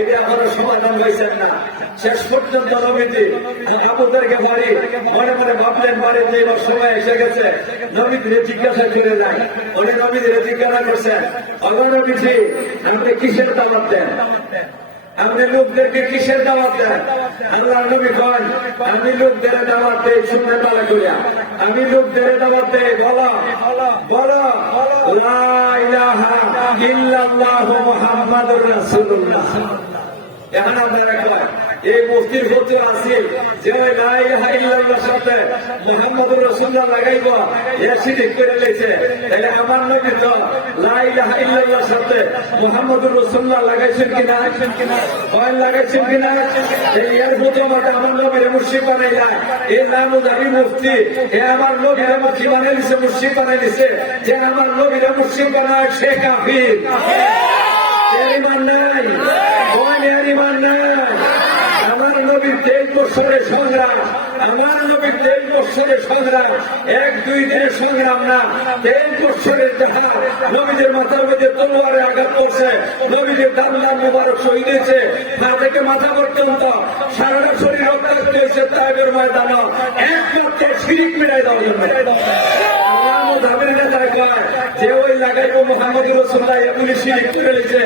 এটা এখনো সমাধান হয়েছেন না। শেষ পর্যন্ত নবীজি আবুদেরকে বাড়ি মনে মনে ভাবলেন বাড়ি যে এবার সময় এসে গেছে নবীদের জিজ্ঞাসা করে নাই। উনি নবীদের জিজ্ঞাসা করছেন, নবীজি আপনি কিসের দাওয়াত দেন? আপনি লোকদেরকে কিসের দাওয়াত দেন? আল্লাহ নবী কন, আমি লোকদের দাওয়াত দেই শুনতে পালা করিয়া, আমি লোকদের দাওয়াত দেই বলো বলো লা ইলাহা ইল্লাল্লাহু মুহাম্মাদুর রাসূলুল্লাহ। এখন আপনারা কয় এই মুফতির ফতুয়া আছে যে ওই লা ইলাহা ইল্লাল্লাহর সাথে মুহাম্মাদুর রাসূলুল্লাহ লাগাইব এ শিরক করে লেছে। তাহলে আমার নবী তো লা ইলাহা ইল্লাল্লাহর সাথে মুহাম্মাদুর রাসূলুল্লাহ লাগাইছেন কিনা? কয় লাগাইছেন কিনা? এই এর ফতুয়াটা আমার নবীর মুশরিক বানাইলা। এই নামুদারি মুফতি এ আমার নবীর মুশরিক বানাইছে, মুশরিক বানাইছে। যে আমার নবীর মুশরিক বানায় সে কাফির। এর ঈমান নাই, এর ঈমান নাই। আমার নবীর 23 বছরের সংগ্রাম, আমার নবীর 23 বছরের সংগ্রাম 1-2 দিনের সংগ্রাম না, 23 বছরের জাহাদ। নবীদের মাথার মধ্যে তলোয়ারে আঘাত করছে, নবীদের দামদাম মুবারক শহীদ হয়েছে, পা থেকে মাথা পর্যন্ত সারা শরীর রক্তাক্ত হয়েছে তাইবের ময়দানে, একমাত্র শিরিক মিলাই দেওয়ার জন্য। যে ওই লাগাইবো মুহাম্মদুর রাসূলুল্লাহ এগুলি শিরিক করেছে।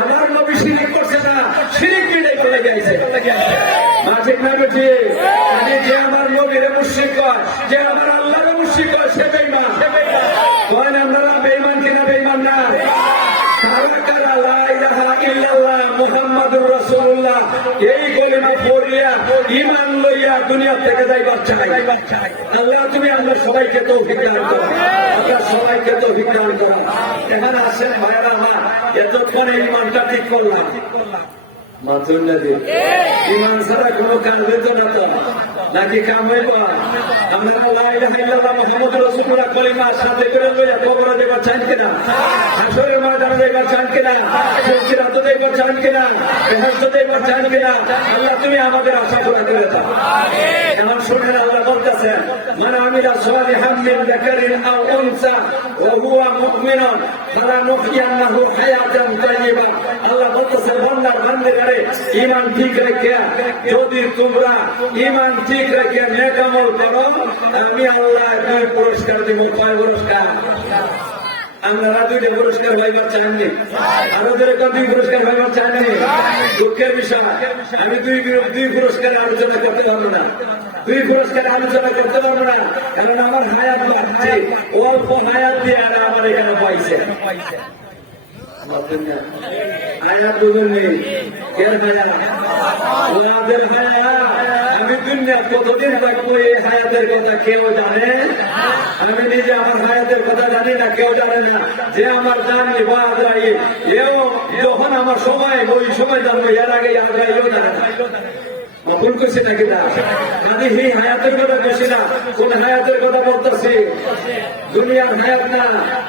আমার নবী শিরিক করছে না, শিরিক মিলাই করে গেছে। মাঝে না বেশি যে আমার নবীর মুশরিক কয়, যে আমার আল্লাহর মুশরিক কয়, সে বেঈমান। কয় আমরা বেঈমান কিনা? বেঈমান না। সারা কারা লা ইলাহা ইল্লাল্লাহ মুহাম্মাদুর রাসূলুল্লাহ এই কলিমা পড়িয়া ঈমান লইয়া দুনিয়া থেকে যাইবার চাই। আল্লাহ তুমি আমরা সবাইকে তৌফিক দান করো, আমরা সবাইকে তৌফিক দান করো। এখানে আসেন ভাইরা আমার, এতক্ষণ ঈমানটা ঠিক করলাম ঈমান ছাড়া কোনো কাজ হইত না তো, নাকি কাম হইব? আমরা লা ইলাহা ইল্লাল্লাহ মুহাম্মাদুর রাসূলুল্লাহ কলিমার সাথে করে লইয়া কবরে দেবার চান কিনা? হাসরের ময়দানে দেবার চান কিনা? সিরাতে দেবার চান কিনা? বেহেশতে দেবার চান কিনা? আল্লাহ তুমি আমাদের আশা পুরা করে দাও। এখন শুনেন আল্লাহ বলতেছেন, মান আমিলা সালিহান মিন যাকারিন আও উনসা ওয়া হুয়া মুমিনুন ফালানুহইয়ান্নাহু হায়াতান তাইয়্যিবা। আল্লাহ বলতেছেন বান্দার বান্দিরা ঈমান ঠিক রেখে যদি তোমরা ঈমান ঠিক রেখে নেক আমল করো, আমি আল্লাহ 2 পুরস্কার দিব। কয় পুরস্কার? আপনারা 2টা পুরস্কার পাইবার চাননি? আরো ধরে 2 পুরস্কার পাইবার চাননি? দুঃখের বিষয় আমি 2 পুরস্কার আলোচনা করতে পারবো না। 2 পুরস্কার আলোচনা করতে পারবো না, কারণ আমার হায়াত লাগছে, অল্প হায়াত দিয়ে আমার এখানে পাইছে। আমি দুনিয়া কতদিন থাকবো এই হায়াতের কথা কেউ জানে? আমি নিজে আমার হায়াতের কথা জানি না, কেউ জানে না। যে আমার জানি বাদরাই এও যখন আমার সময় ওই সময় জানবো, এর আগে আগ্রাইও জানে না। ভুল করছি নাকি না? আমি এই হায়াতের কথা বলছি না, কোন হায়াতের কথা বলতেছি? দুনিয়ার হায়াত না,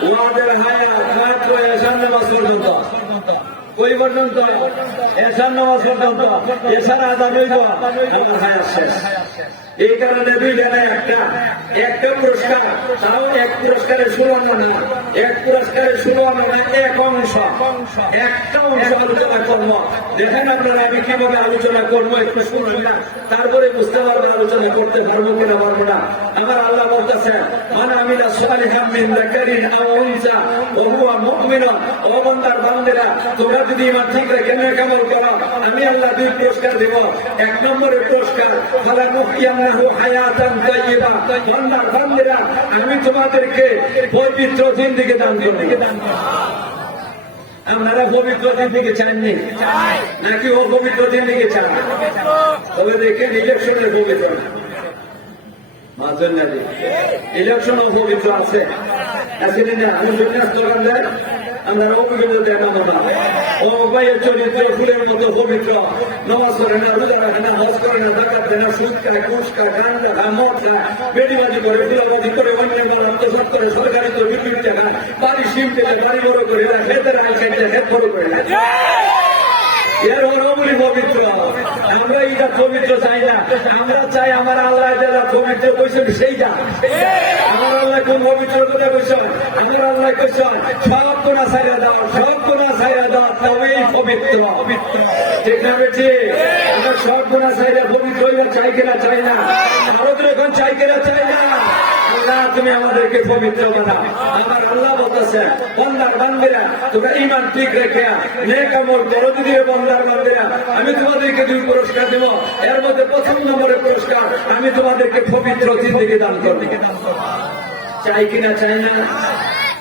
ওয়াদের হায়াত। মাত্র এসান নামাজ পর্যন্ত। কই পর্যন্ত? এসান নামাজ পর্যন্ত। এসান আদান হইব, আমার হায়াত শেষ। এই কারণে 2টা না, একটা পুরস্কার। তাও 1 পুরস্কারের 16 না, 1 পুরস্কারের 16 না, 1 অংশ, একটা অংশ আলোচনা করবো। দেখেন আপনারা আমি কিভাবে আলোচনা করবো, একটু শুনুন না, তারপরে বুঝতে পারবো আলোচনা করতে পারবো কিনা পারবো না। আমার আল্লাহ বলতেছেন, মান আমিলা সালিহান মিন যাকারিন আও উনসা ওয়া হুয়া মুমিনুন। ও বান্দার বান্দিরা, তোমরা যদি ঈমান ঠিক রেখে নেক আমল করো, আমি আল্লাহ 2 পুরস্কার দেব। 1 নম্বরের পুরস্কার ফালানুহইয়ান্নাহু হায়াতান তাইয়্যিবা। বান্দার বান্দিরা, আমি তোমাদেরকে পবিত্র জিন্দেগি দান করব। আপনারা পবিত্র জিন্দেগি চাননি নাকি অপবিত্র জিন্দেগি চান? তবে দেখেন ইলেকশনের পবিত্র না, ইলেকশন অপবিত্র আছে। আমি স্লোগান দেয়, আমরা অপবিত্র দেন না। ও ভাইয়ের চরিত্র ফুলের মতো পবিত্র, নামাজ করে না, রোজা রাখে না, হজ করে না, যাকাত দেয় না, সুদ খায়, ঘুষ খায়, গাঁজা খায়, মদ খায়, বেডিবাজি করে, ফুলাবাজি করে, অন্যায় মাল আত্মসাৎ করে, সরকারি তো বিক্রি খায়, বাড়ি সিম পেলে বাড়ি বড় করে, খেতের আল খেতে খেত বড় করে। এর হরমুলি পবিত্র। আমরা এটা পবিত্র চাই না, আমরা চাই আমার আল্লাহ যারা পবিত্র কইছেন সেইটা। আমার আল্লাহ কোন পবিত্র কথা কইছেন? আমার আল্লাহ কইছেন সব গুনাহ ছাইরা দাও, সব গুনাহ ছাইরা দাও, তবেই পবিত্র। ঠিক না বেটি? আমরা সব গুনাহ ছাইরা পবিত্র হইতে চাই কিনা? চাই না। আরো এখন চাই কিনা? চাই না। আল্লাহ তুমি আমাদেরকে পবিত্র বানাও। আমার আল্লাহ বলতেছে বান্দার বান্দিরা তোমরা ঈমান ঠিক রেখে নেক আমল করো। যদি বান্দার বান্দিরা আমি তোমাদেরকে 2 পুরস্কার দেব। এর মধ্যে প্রথম নম্বরের পুরস্কার আমি তোমাদেরকে পবিত্র জিন্দেগি দান করব। চাই কিনা? চাই না।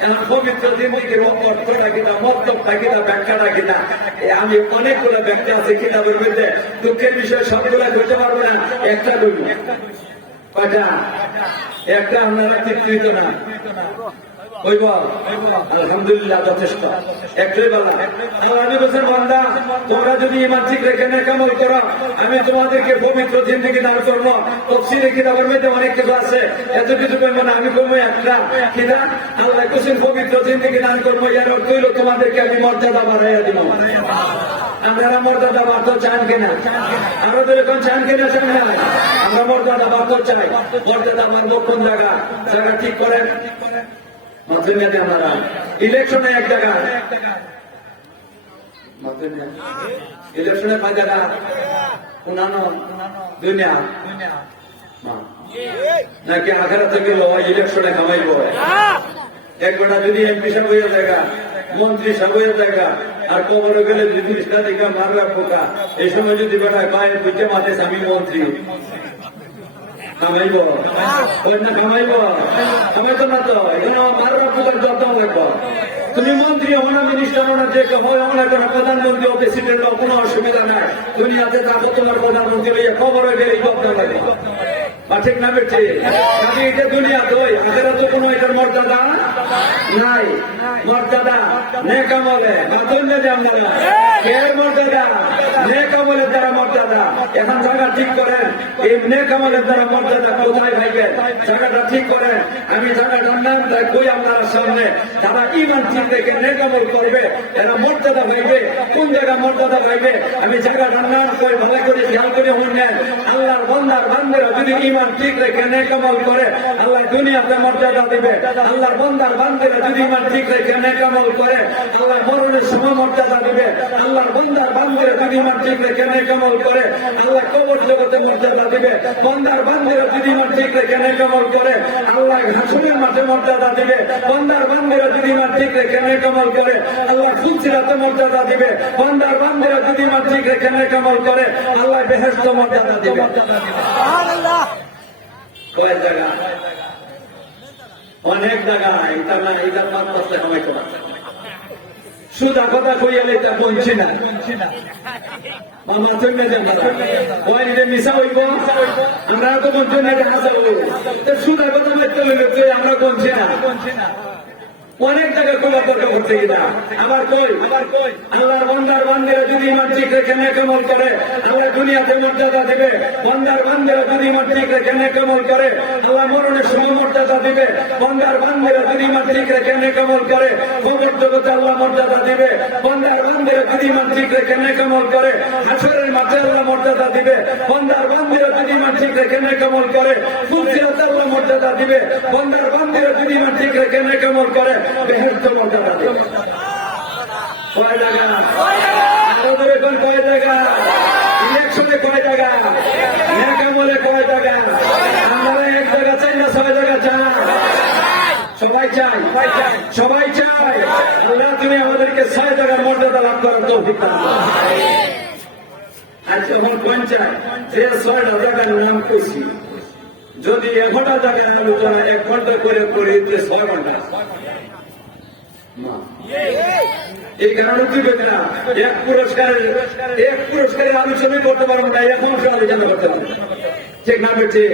এখন পবিত্র জিন্দেগির অর্থটা কিনা, মতলবটা কিনা, ব্যাখ্যাটা কিনা, আমি অনেকগুলো ব্যাখ্যা আছে কিতাবের মধ্যে। দুঃখের বিষয় সবগুলা করতে পারবো না, একটা করব। কয়টা? একটা আপনারা তৃপ্ত না হইব? আলহামদুলিল্লাহ, যথেষ্ট। একটাই বলা আমি বলছেন বান্দা তোমরা যদি ঈমান ঠিক রেখে নেক আমল করো আমি তোমাদেরকে পবিত্র জিন্দেগি দান করবো। তাফসীরে কিতাবের মধ্যে অনেক কিছু আছে, এত কিছু কইব না, আমি কইব একটা কিনা আল্লাহ কোসেন পবিত্র জিন্দেগি দান করবো। এর অর্থ হইল তোমাদেরকে আমি মর্যাদা বাড়াইয়া দিব। আপনারা মর্যাদা বাড়তে চান কিনা? আরো যেরকম চান কিনা? চান না? আমরা মর্যাদা বাড়তে চাই। মর্যাদা বাড়বো কোন জায়গা? জায়গা ঠিক করেন। ইলেকশনে এক জায়গা, ইলেকশনে 5 জায়গা, দুনিয়া নাকি আখেরা থেকে ইলেকশনে খামাইব। এক বেটা যদি এমপি সাহেব হইয়া জায়গা, মন্ত্রী সাহেব হইয়া জায়গা, আর কবরে গেলে 2-3টা দিকে মারবে পোকা। এই সময় যদি বেটায় পায়ের পিঠে মাঠে আমি মন্ত্রী কামাইব না? কামাইব? কামাইতো না তো। এখানে মারবার পোকার যত্ন লাগবো। তুমি মন্ত্রী হো না, মিনিস্টার হো না, যে হয় না কেন, প্রধানমন্ত্রী ও প্রেসিডেন্ট কোনো অসুবিধা নাই। দুনিয়াতে থাকো তোমার প্রধানমন্ত্রী হইয়া খবরে গেলে যত্ন লাগে। ঠিক না বেঠে? এটা দুনিয়া তো, আগেরা তো কোনো এটার মর্যাদা নাই। মর্যাদা নেক আমলে, এর মর্যাদা নেক আমলের দ্বারা মর্যাদা। এখন জায়গা ঠিক করেন, এই নেক আমলের দ্বারা মর্যাদা কোথায় ভাইবে? জায়গাটা ঠিক করেন। আমি জায়গাটার নাম তাই কই আপনার সামনে, যারা ঈমান ঠিক রেখে নেক আমল করবে এরা মর্যাদা ভাইবে। কোন জায়গা মর্যাদা ভাইবে? আমি জায়গাটার নাম কই ভালো করে খেয়াল করে শুনলেন। আল্লাহর বান্দার বান্দারা যদি ঈমান ঠিক রেখে নেক আমল করে আল্লাহ দুনিয়াতে মর্যাদা দিবে। আল্লাহর বান্দার বান্দারা যদি ঈমান ঠিক রেখে নেক আমল করে আল্লাহ মরণের সময় মর্যাদা দিবে। আল্লাহর বান্দার বান্দারা যদি ঈমান ঠিক রেখে নেক আমল করে আল্লাহ কবর জগতে মর্যাদা দিবে। বান্দার বান্দারা যদি ঈমান ঠিক রেখে নেক আমল করে আল্লাহ হাসরের মাঠে মর্যাদা দিবে। বান্দার বান্দারা যদি ঈমান ঠিক রেখে নেক আমল করে আল্লাহ ফুলসিরাতে মর্যাদা দিবে। বান্দার বান্দারা যদি ঈমান ঠিক রেখে নেক আমল করে আল্লাহ বেহেশতে মর্যাদা দিবে। সুবহানাল্লাহ। কয় জায়গা? অনেক জায়গা। এটা না, এটা মাত্র আমায় করা সুদা কথা কইয়ালে তা বলছি না। মামা চলে যান ওয়াইরে মিশা হইব। আমরা তো বলছি না যে হাসা হইব। সুদা কথা মাত্র লইলে আমরা বলছি না। অনেক জায়গায় কোলা তর্ক করছে কিনা? আবার কই আল্লাহর বান্দার বান্দিরা যদি ঈমান ঠিক রেখে নেক আমল করে আল্লাহ দুনিয়াতে মর্যাদা দিবে। বান্দার বান্দিরা যদি ঈমান ঠিক রেখে নেক আমল করে আল্লাহ মরণের সময় মর্যাদা দিবে। বান্দার বান্দিরা যদি ঈমান ঠিক রেখে নেক আমল করে কবর জগতে আল্লাহ মর্যাদা দিবে। বান্দার বান্দিরা যদি ঈমান ঠিক রেখে নেক আমল করে হাসরের মাঠে আল্লাহ মর্যাদা দিবে। বান্দার বান্দিরা যদি ঈমান ঠিক রেখে নেক আমল করে ফুলসিরাতে আল্লাহ মর্যাদা দিবে। বান্দার বান্দিরা যদি ঈমান ঠিক রেখে নেক আমল করে বেহেশতে মর্যাদা দিবে। কয় জায়গা? আমাদের এখন কয় জায়গা? ইলেকশনে কয় জায়গা? নেক আমলে কয় জায়গা? আমরা এক জায়গা চাই না 6 জায়গা চাই? সবাই চাই, সবাই চাই। আল্লাহ তুমি আমাদেরকে 6 জায়গার মর্যাদা লাভ করার তৌফিক দান করো। আজ আমার কোন চাই যে 6টা জায়গার নাম কইছি, যদি 1 জায়গায় আলোচনা 1 ঘন্টা করে করি 6 ঘন্টা। এই কারণে কি বেতনা এক পুরস্কারের আলোচনা করতে পারবো না, 1 মাসে আলোচনা করতে পারবো। ঠিক না বেঠে?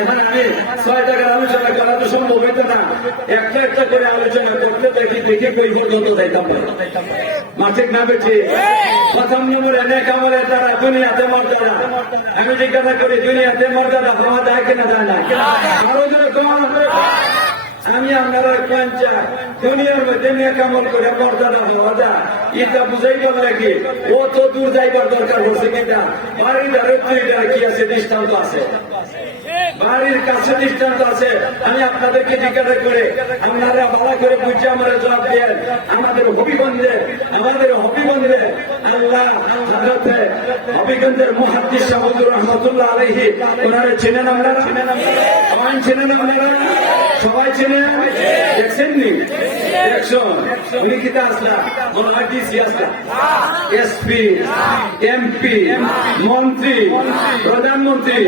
এখন আমি 6 জায়গার আলোচনা করা তো সম্ভব হইতো না। একটা একটা করে আলোচনা করতে দেখি কই পর্যন্ত যাইতাম না। ঠিক না বেঠে? প্রথম নম্বরে নেক আমলের দ্বারা দুনিয়াতে মর্যাদা। আমি জিজ্ঞাসা করি দুনিয়াতে মর্যাদা পাওয়া যায় কিনা? যায় না? আরো যেরকম আমি আপনারা কোনটা দুনিয়ার মধ্যে নেকামল করে মর্যাদা হওয়া যায় এটা বুঝাইবার লাগে ও তো দূর যাইবার দরকার হচ্ছে কিনা বাড়ির আরেকটা কি আছে দৃষ্টান্ত আছে বাড়ির কাছে দৃষ্টান্ত আছে আমি আপনাদেরকে জিজ্ঞাসা করে আপনারা ভালো করে বুঝে আমার জবাব দেন আমাদের হবিগঞ্জে আল্লাহ হযরতে হবিগঞ্জের মুহাদ্দিস শাহুদুর রহমাতুল্লাহ আলাইহি ওনারে চেনেন আপনারা চেনেন আপনারা সবাই চেনেন দেখছেন নি দেখছেন উনি কিতা আসলা মহাদিস আসলা এসপি এমপি মন্ত্রী প্রধানমন্ত্রী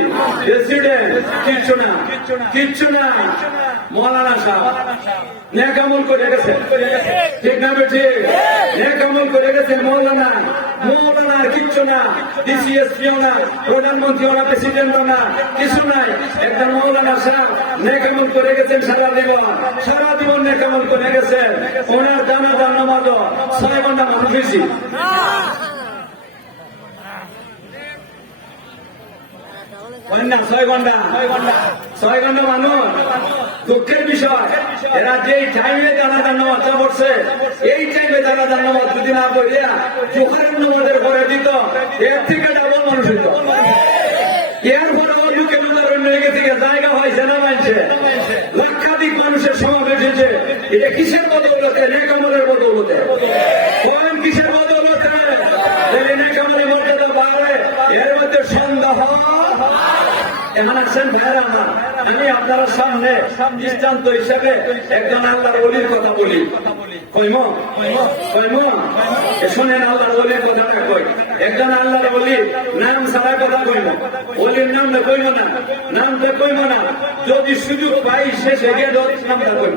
প্রেসিডেন্ট কিচ্ছু না মৌলানা সাহেব নেকামল করে গেছে ঠিক না বেঠি নেকামল করে গেছে মৌলানা কিচ্ছু না ডিসিএসপিও না প্রধানমন্ত্রীও না প্রেসিডেন্টও না কিছু নাই একটা মৌলানা সাহেব নেকামল করে গেছেন সারা জীবন নেকামল করে গেছেন ওনার জানাজার নামাজও 6 ঘন্টা মানুষ বেশি 6 ঘন্টা মানুষ দুঃখের বিষয় এরা যে টাইমে জানাজার নামাজ পড়ছে এই টাইমে জানাজার নামাজ যদি না পড়িয়া জোহরের নামাজের পরে দিত এর থেকে ডাবল মানুষ হইত এরপরে লোকে উদাহরণ হয়ে গেছে জায়গা হয়েছে না মানছে লক্ষাধিক মানুষের সমাবেশ হয়েছে এটা কিসের বদৌলতে নেকামলের বদৌলতে কিসের বদৌলতে নেকামলের মর্যাদা বাড়ে এর মধ্যে সন্দেহ এমন আছেন ভাইরা আমার আমি আপনার সামনে দৃষ্টান্ত হিসেবে একজন আল্লাহর ওলির কথা বলি কইম শোনেন আল্লাহর ওলির কথাটা কই একজন আল্লাহর ওলি নাম ছাড়া কথা কইম ওলির নামটা কইম না নামটা কইম না যদি সুযোগ পাই শেষে গিয়ে নামটা কইম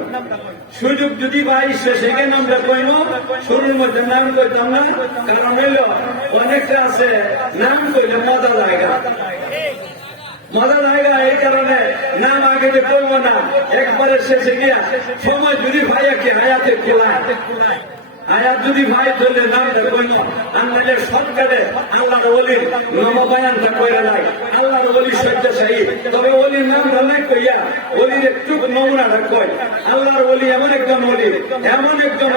সুযোগ যদি পাই শেষে গিয়ে নামটা কইম শুরুর মধ্যে নাম কইতাম না কারণ হইল অনেকটা আছে নাম কইলে মজা লাগা এই কারণে নাম আগে করব না একবারে শেষে গিয়া সময় যদি ভাইয়াকে হায়াতে খোলায় আয়াত যদি ভাই ধরলে নামটা কইল আর নাহলে সরকারে আল্লাহর ওলির নমবায়ানটা কইরা নাই আল্লাহর ওলির শয্যাশায়ী তবে ওলির নাম নাই কইয়া ওলির একটু নমুনাটা কই আল্লাহর ওলি এমন একজন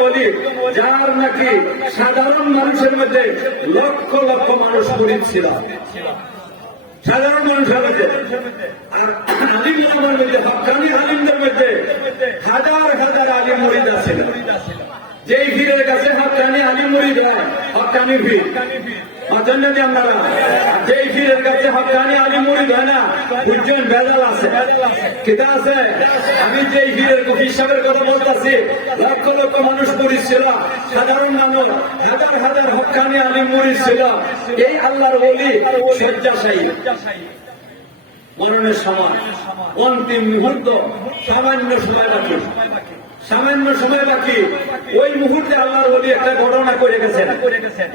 ওলি যার নাকি সাধারণ মানুষের মধ্যে লক্ষ লক্ষ মানুষ মুরিদ ছিল সাধারণ মানুষের মধ্যে আলিম আমার মধ্যে হক্কানি আলিমদের মধ্যে হাজার আলিম মুরিদ আছে যেই ভিড়ের কাছে হক্কানি আলিম মুরিদ হয় হক্কানি ভিড় অজন্যদি আপনারা যেই ভিড়ের কাছে হক্কানি আলিম মুরিদ হয় না বুঝছেন ভেজাল আছে কিতা আছে আমি যেই ভিড়ের হিসাবের কথা বলতেছি লক্ষ লক্ষ মানুষ মুরিদ ছিল সাধারণ মানুষ হাজার হক্কানি আলিম মুরিদ ছিল এই আল্লাহর ওলি শয্যাশায়ী মরণের সময় অন্তিম মুহূর্ত সামান্য সময় বাকি ওই মুহূর্তে আল্লাহর ওলি একটা ঘটনা করে গেছেন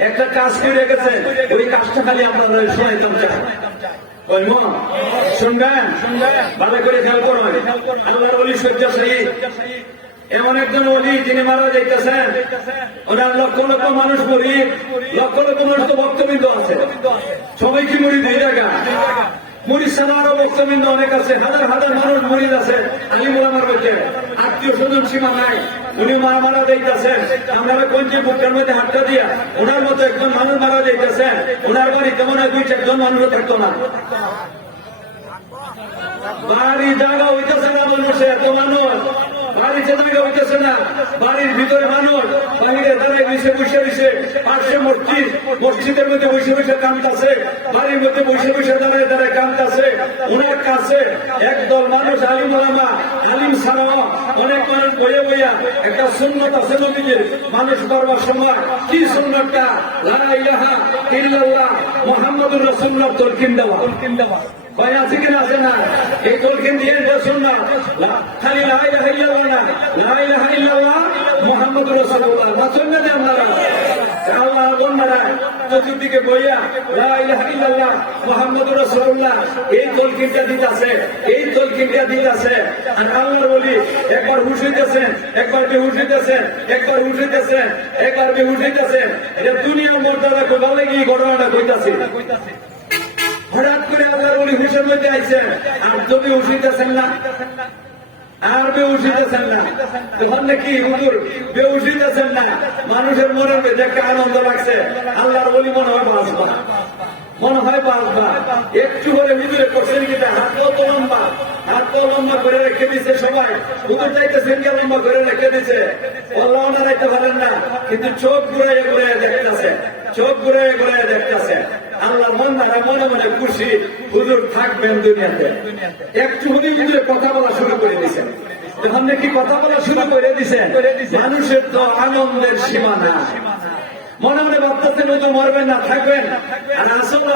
একটা কাজ করে গেছেন ওই কাজটা খালি আপনারা শোনাইতাম চাই শুনবেন ভালো করে খেয়াল করুন আল্লাহর ওলি শয্যাশায়ী এমন একজন ওলি যিনি মারা যাইতেছেন ওনার লক্ষ লক্ষ মানুষ মরিদ লক্ষ লক্ষ মানুষ তো ভক্তবৃন্দ আছে সবাই কি মরিদ এই জায়গা মুরিদ ছাড়া আরো ভক্তবৃন্দ অনেক আছে হাজার মানুষ মরিদ আছে আলিম ওলামার মধ্যে আত্মীয় স্বজন সীমা নাই উনি মারা যাইতেছেন আপনারা কোনটি বুকের মধ্যে হাতটা দিয়া ওনার মতো একজন মানুষ মারা যাইতেছেন ওনার বাড়িতে মনে হয় 2-4 জন মানুষও থাকতো না বাড়ি জায়গা হইতেছে না মানুষের এত মানুষ বাড়িতে জায়গা হইতেছে না বাড়ির ভিতরে মানুষ বাহিরে দাঁড়ায় বসে পাশে মসজিদের মধ্যে বসে কামতাছে বাড়ির মধ্যে বসে দাঁড়ায় কামতাছে অনেক কাছে একদল মানুষ আলিম ওলামা আলিম ছাড়াও অনেক মানুষ বইয়া একটা সুন্নত আছে নবীজির মানুষ করবার সময় কি সুন্নতটা লা ইলাহা ইল্লাল্লাহ মুহাম্মাদুর রাসূলুল্লাহ তলকিন দেওয়া ভাই আছে কিনা আছে না এই তলকিন দিয়ে শুননা খালি লা ইলাহা ইল্লাল্লাহ মুহাম্মাদুর রাসূলুল্লাহ মাসুন্না দেন আপনারা আল্লাহ বন্দারা চতুর্দিকে বইয়া লা ইলাহা ইল্লাল্লাহ মুহাম্মাদুর রাসূলুল্লাহ এই তলকিনটা দিতাছে আর আল্লাহর ওলি একবার হুশ হইতেছেন একবার বেহুশ হইতেছেন এটা দুনিয়ার মর্যাদা কইবা লাগি ঘটনাটা কইতাছে হঠাৎ করে আল্লাহর ওলি হুশের মধ্যে আইছেন আর যদি হুশ হইতেছেন না আর বেউসিতেছেন না, তখন নাকি হুজুর বেউসিতেছেন না, মানুষের মনের মধ্যে একটা আনন্দ লাগছে, আল্লাহর বলি মনে হয় বাঁচবা, মনে হয় বাঁচবা। একটু করে হুজুরে করছেন কিনা, হাত তো লম্বা, হাত তো লম্বা করে রেখে দিছে সবাই, হুজুর চাইতেছেন কে লম্বা করে রেখে দিছে, আল্লাহ না রাখতে পারেন না, কিন্তু চোখ ঘুরাইয়া ঘুরাইয়া দেখতেছে, চোখ ঘুরাইয়া ঘুরাইয়া দেখতেছে। আল্লাহ মন্দারা মনে মনে খুশি, হুজুর থাকবেন দুনিয়াতে। একটু হুজুরে কথা বলা শুরু করে দিয়েছেন, যখন নাকি কথা বলা শুরু করে দিছেন, মানুষের তো আনন্দের সীমানা। মনে মনে ভাবতেছেন হুজুর মরবেন না, থাকবেন, আর আসলে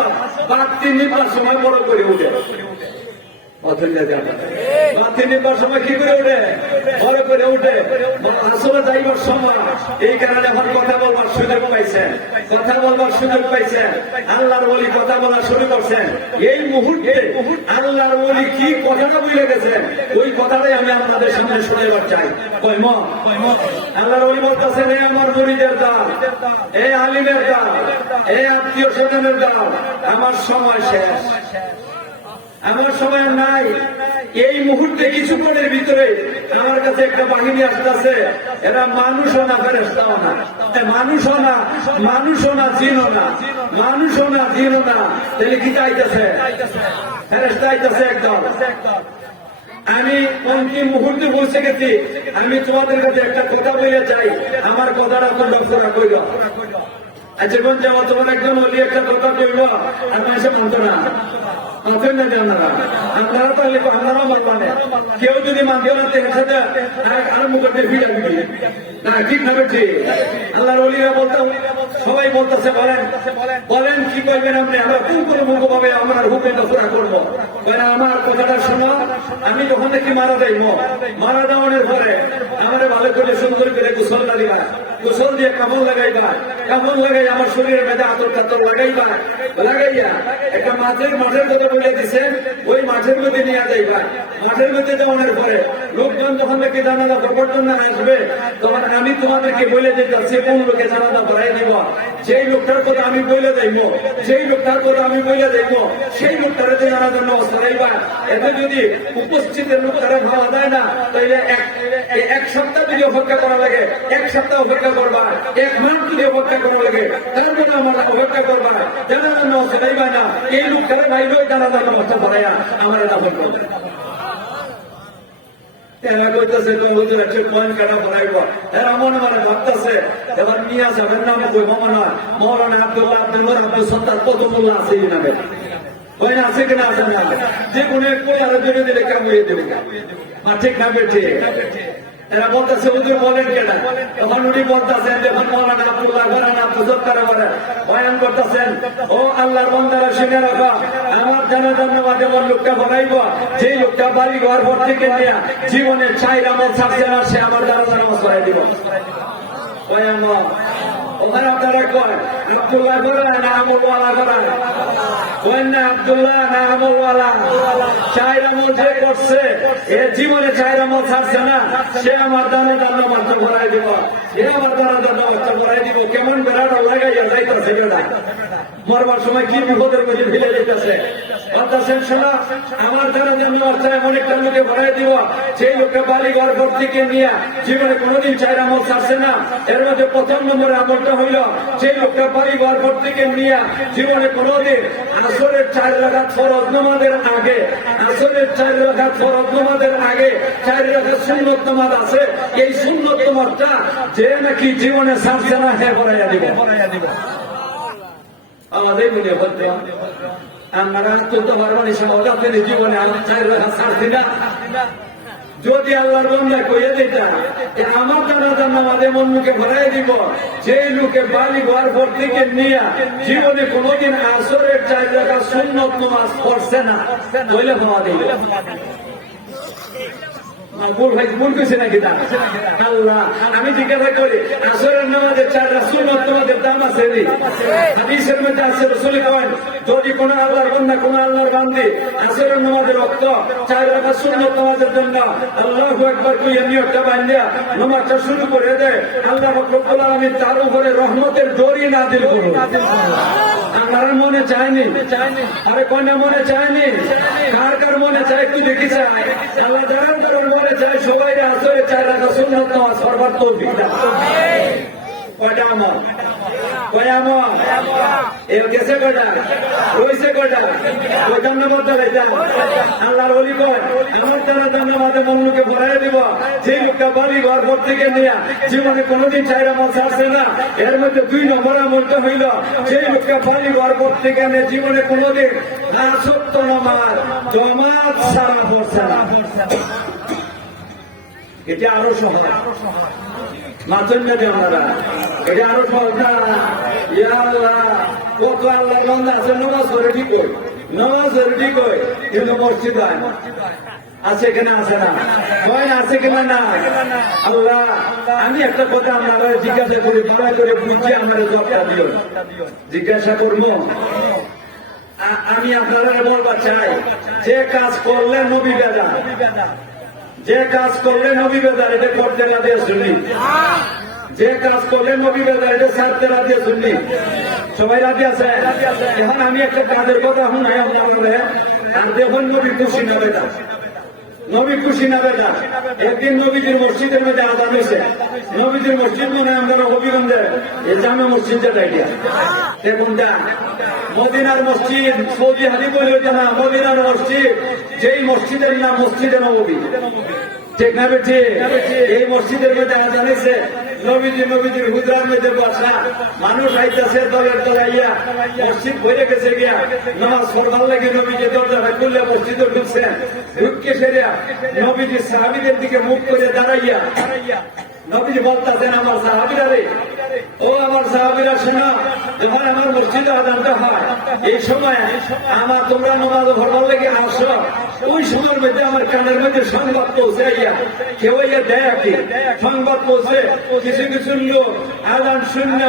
বাড়তি নিবার সময় বড় করে উঠে, বাতি নিবার সময় কি করে উঠে, বড় করে উঠে, আসলে যাইবার সময়। এই কারণে এখন কথা বলবার সুযোগ পাইছেন, কথা বলবার সুযোগ পাইছেন, আল্লাহর ওলি কথা বলা শুরু করছেন। এই মুহূর্তে আল্লাহর ওলি কি কথাটা বলে গেছেন, ওই কথাটাই আমি আপনাদের সামনে শোনাবার চাই। আল্লাহর ওলি বলতেছেন, এ আমার মুরিদের দল, এ আলিমের দল, এ আত্মীয় স্বজনের দল, আমার সময় শেষ, আমার সময় নাই। এই মুহূর্তে কিছুক্ষণের ভিতরে আমার কাছে একটা বাহিনী আসতেছে, এরা মানুষও না, ফেরেশতাও না, মানুষও না, মানুষও না, জিনও না, মানুষও না, জিনও না, তাহলে কি চাইতেছে, ফেরেশতা আইতেছে একদম। আমি অন্তিম মুহূর্তে বসে গেছি, আমি তোমাদের কাছে একটা কথা বলে যাই, আমার কথাটা তোমরা পুরা কইল। আচ্ছা কোন যাওয়া তোমার একজন বলি একটা কথা কইল, আমি এসে মানতো না, আপনারা তাহলে আপনারাও মানবেন, কেউ যদি মানতে না তের সাথে আর মুখে ফিরে দিবি না, ঠিক না বেঠি? আল্লাহর ওলিরা বলতাম, সবাই বলতেছে, বলেন বলেন কি করবেন আপনি, আমরা কোন কোন মুখ ভাবে আমরা হুকুমটা পুরা করবো। আমার কথাটা শোনো, আমি যখন দেখি মারা যাইব, মারা যাওয়ার পরে আমার ভালো করে সুন্দর করে গোসল দিবা, গোসল দিয়ে কাপড় লাগাইবা, কাপড় লাগাই আমার শরীরের মেধা আতর কাতর লাগাইবা, লাগাইয়া একটা মাঠের কথা বলে দিছে, ওই মাঠের মধ্যে নিয়ে যাইবা। মাঠের মধ্যে যাওয়ার পরে লোকজন যখন নাকি জানাজা খবর জন্য আসবে, তখন আমি তোমাদেরকে বলে দিতে কোন লোকে জানাজা ভরাই দিব, যেই লোকটার কথা আমি বলে যাইব, সেই লোকটার কথা আমি বলে যাইব, সেই লোকটার জানার জন্য অবস্থা যাইবা। এতে যদি উপস্থিতের লোকটারা ভাবা যায় না, তাইলে এক সপ্তাহ যদি অপেক্ষা করা লাগে, এক সপ্তাহ অপেক্ষা করবা, এক মাস যদি অপেক্ষা করা লাগে, তারপরে আমরা অপেক্ষা করবা, জানার জন্য অবস্থা যাইবা না। এই লোকটারা বাইরে জানার জন্য অবস্থা ভরাইয়া আমার দাফন করবে। মৌলানা আব্দুল্লাহ আব্দুল সত্তার কতমুল্লাহ আছে নামে আছে কিনা, আছে না, যে কোনো আরো জন্য দিলে কেমন দেবে, ঠিক না বেঠে? এরা বলতেছে হুজুর বলেন কেন, তখন উনি বলতেছেন, যখন মৌলানা আব্দুল্লাহ বয়ান করতেছেন, ও আল্লাহর বান্দারা শুনে রাখা, আমার জানাজার নামাজে এমন লোকটা বানাইব, যে লোকটা বাড়ি ঘর ভর থেকে নিয়ে জীবনে চাই আমল ছাড়ছে না, সে আমার জানাজার নামাজ পড়াই দিব। ওখানে আপনারা কয় আব্দুল্লাহ করায় না আমলওয়ালা করায়, কয়েন না আব্দুল্লাহ না আমলওয়ালা। চাই আমল যে করছে, এ জীবনে চাই আমল ছাড়ছে না, সে আমার জানাজার নামাজ পড়াই দিব, সে আমার জানাজার নামাজ পড়াই দিব। কেমন বেড়াটা লাগাইয়া যাইতেছে, বেড়া মরবার সময় কি বিপদের মধ্যে ফেলে যেতেছে। আমার জানাজার নামাজ এমন একটা লোকে ভরাই দিব, সেই লোককে বাড়ি ঘর ভর থেকে নিয়ে জীবনে কোনোদিন চাই আমল ছাড়ছে না। এর মধ্যে প্রথম নম্বরে আমলটা হইল, সেই লোকটা বাড়ি ঘর ভর থেকে নিয়ে জীবনে কোনোদিন আসরের 4 রাকাত ফরজ নামাজের আগে, আসরের 4 রাকাত ফরজ নামাজের আগে 4 রাকাত সুন্নত নামাজ আছে, এই সুন্নত নামাজটা যে নাকি জীবনে ছাড়ছে না, হ্যাঁ ভরাইয়া দিব। আমাদের মনে হতে আমরা চলতে পারবো না, সমাজে জীবনে আমার 4 রাকাত ছাড়ছি না। যদি আল্লাহর বান্দা কইয়া দিতা আমার জানাজার নামাজ এমন লোকে ভরাই দিব, যে লোকে বাড়ি ঘর ভর থেকে নিয়ে জীবনে কোনোদিন আসরের 4 রাকাত সুন্নত নামাজ পড়ছে না, বলে হওয়া দিল। ভুল কইছে নাকি না? আল্লাহ, আমি জিজ্ঞাসা করি, আসরের নামাজের 4 রাকাত সুন্নত নামাজের দাম আছে? হাদিসের মধ্যে আছে, রাসূল কয় যদি কোন আল্লাহর বন্ধা কোন আল্লাহর বান্দি আসরের নামাজের রক্ত 4 রাকাত সুন্নাত নামাজের জন্য আল্লাহু আকবার কইয়া নিয়তটা বাঁধিয়া নামাজটা শুরু করে দেয়, আল্লাহ রব্বুল আলামিন তার উপরে রহমতের দড়ি নাযিল করুন। আমার মনে চায়নি, আরে কোন মনে চায়নি, কার কার মনে চায় একটু দেখি চায়। আল্লাহ যারা মনে চায় সবাই আসরে 4 রাকাত সুন্নাত নামাজ পড়বার তৌফিক দান। কয়টা আমল, কয় আমল এ গেছে কয়টা, রইছে কয়টা, ওই ধন্যবাদ দাঁড়াইতাম। আল্লাহর ওলি কয় আমার দ্বারা ধন্যবাদে মনকে ভরাই দিব, যে লোকটা বাড়ি ঘর ভর থেকে নিয়ে জীবনে কোনোদিন 4 আমল ছাড়ছে না, এর মধ্যে 2 নম্বর আমলটা হইল যে লোকটা বাড়ি ঘর ভর থেকে নিয়ে জীবনে কোনোদিন 5 ওয়াক্ত নামাজ জামাত ছাড়া পড়ছে না। এটা আরো সহজ, মাছেন না যে আপনারা, এটা আরো সহজ না। কত আল্লাহ বন্ধ আছে নামাজ ধরে ঠিক হয়, নামাজ ধরে ঠিক হয়, কিন্তু মসজিদ হয় আছে কিনা, আছে না, ভয় আছে কিনা না। আল্লাহ আমি একটা কথা আপনারা জিজ্ঞাসা করি, দয়া করে বুঝছি আমার জবটা দিও, জিজ্ঞাসা করবো। আমি আপনারা বলবা চাই যে কাজ করলে নবী বেদা, যে কাজ করলে নবী বেদার এটা করতে না দিয়ে শুনি, যে কাজ করলে নবী বেদার এটা ছাড়তে না দিয়ে শুনি। সবাই রাজি আছে? এখন আমি একটা কাজের কথা শুনাই আপনাদের, আর দেখুন নবী খুশি না বেদা, নবী খুশি না বেদা। একদিন নবীজির মসজিদের মধ্যে আজান হয়েছে, নবীজির মসজিদ মনে হয় আমরা হবিগঞ্জে জামে মসজিদ যেটা এটা দেখুন যা মদিনার মসজিদ, সৌদি হাজি বলে না, মদিনার মসজিদ, যেই মসজিদের নাম মসজিদে নববী, ঠিক না বেঠি? এই মসজিদের মধ্যে আজান হয়েছে, নবীজির হুজরার মধ্যে বসা, মানুষ আইতাছে দলের দলে আইয়া, মসজিদ ভরে গেছে গিয়া নামাজ পড়বার লাগে নবীজি দরজাটা খুললে মসজিদে ঢুকছেন, ঢুককে সেরিয়া নবীজি সাহাবীদের দিকে মুখ করে দাঁড়াইয়া নবীজি বলতেছেন আমার সাহাবীরা রে, ও আমার সাহাবীরা শোনা, যখন আমার মসজিদে আজানটা হয় এই সময় আমার তোমরা নামাজ পড়বার লাগে আসো, ওই সময়ের মধ্যে আমার কানের মধ্যে সংবাদ পৌঁছে আইয়া কেউ ইয়া দেয় কি সংবাদ পৌঁছে, কিছু কিছু লোক আজান শূন্য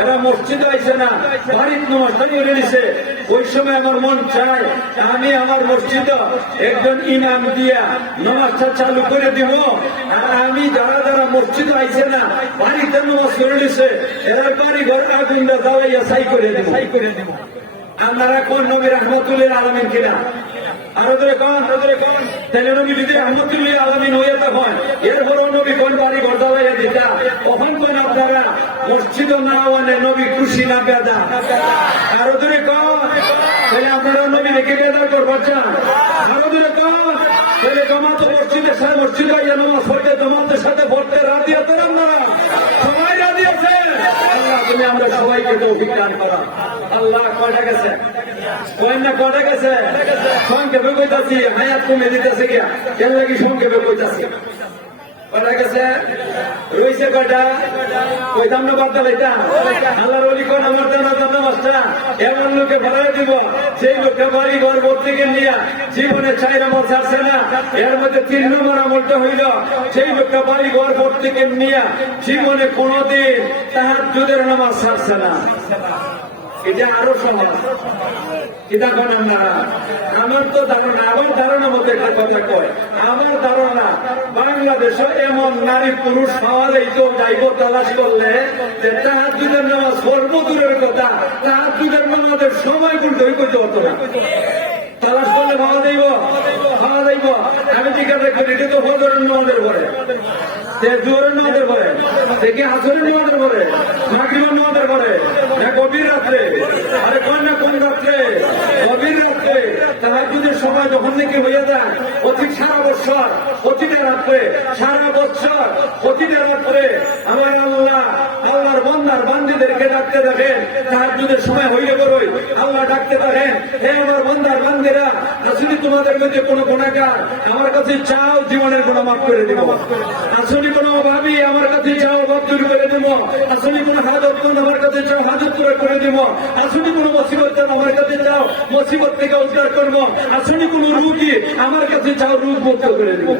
এরা মসজিদে আইছে না, বাড়ির নামাজটা করে নিছে। ওই সময় আমার মন চায় আমি আমার মসজিদে একজন ইমাম দিয়া নামাজটা চালু করে দিব, আর আমি যারা যারা মসজিদে আইছে না বাড়িতে নামাজ করে নিছে এরা বাড়ি ঘর আগুনটা জ্বালাইয়া ছাই করে দিব। আপনারা কোন নবী রাহমাতুল্লিল আলামিন কিনা? আরো ধরে কন, তাহলে নবী যদি রাহমাতুল্লিল আলামিন হয়ে তখন এরপরও নবী কোন বাড়ি ঘর জ্বালাইয়া দিতা, তখন কোন আপনারা মসজিদ না আনে নবী খুশি না বেদা? আরো ধরে কন, তাহলে আপনারা নবী রেখে বেদা করবার চান? আরো ধরে কন, তাহলে জমাত মসজিদের সাথে মসজিদ আইয়া নামাজ পড়তে জমাতের সাথে পড়তে রাজি আছেন আপনারা? সবাই রাজি আছে? আল্লাহ তুমি আমরা সবাইকে তৌফিক দান করো। আল্লাহ কয়টা গেছে, কয় না কয়টা গেছে, সংক্ষেপে কইতাছি, হায়াত কমে দিতেছে গিয়া, কেন লাগি সংক্ষেপে কইতাছি। কয়টা গেছে, রয়েছে কয়টা, কইতাম না বাদ দাইতা। আল্লাহর ওলি কোন আমার জানা মাস্টার এমন লোকে ভাড়া দিব, সেই লোকটা বাড়ি ঘর ভর থেকে নিয়ে জীবনে 4 আমল ছাড়ছে না, এর মধ্যে 3 নম্বর আমলটা হইল সেই লোকটা বাড়ি ঘর ভর থেকে নিয়ে জীবনে কোনদিন তাহাজ্জুদের নামাজ ছাড়ছে না। এটা আরো সহজ, এটা করেন না। আমার তো ধারণা, আমার ধারণা মতো একটা কথা কয়, আমার ধারণা বাংলাদেশে এমন নারী পুরুষ পাওয়া যাইত যাইব তালাশ করলে যে তাহাজ্জুদের নামাজ সর্বদূরের কথা, তাহাজ্জুদের নামাজের সময় কিন্তু কইতে হতো না। তালাশ করলে পাওয়া যাইব, পাওয়া যাইব। আমি জিজ্ঞাসা করি এটা তো ফজরের নামাজের পরে, জোহরের নামাজের পরে, দেখি আসরের নামাজের পরে, মাগরিবের নামাজের পরে, গভীর রাত্রে, আরে কোন না কোন রাত্রে, গভীর রাত্রে তাহাজ্জুদের সময় যখন নাকি হইয়া যায় অতি সারা বছর, প্রতিটা রাত্রে, সারা বছর প্রতিটা রাত্রে আমার আল্লাহ আল্লাহর বান্দার বান্দীদেরকে ডাকতে দেখেন, তাহাজ্জুদের সময় হইলে বড়ই আল্লাহ ডাকতে দেখেন, হে আমার বান্দার বান্দীরা, আসলে তোমাদের মধ্যে কোনো গুনাহগার আমার কাছে চাও, জীবনের গুনাহ মাফ করে দিব। আসলে কোনো অভাবী আমার কাছে চাও, অভাব দূর করে দেব। আসলে কোনো হাজত আমার কাছে চাও, হাজত পুরো করে দেব। আসলে কোনো মুসিবত আমার কাছে চাও, মুসিবত থেকে উদ্ধার করবো। আসলে কোনো রোগী আমার কাছে চাও, রোগ মুক্ত করে দেব।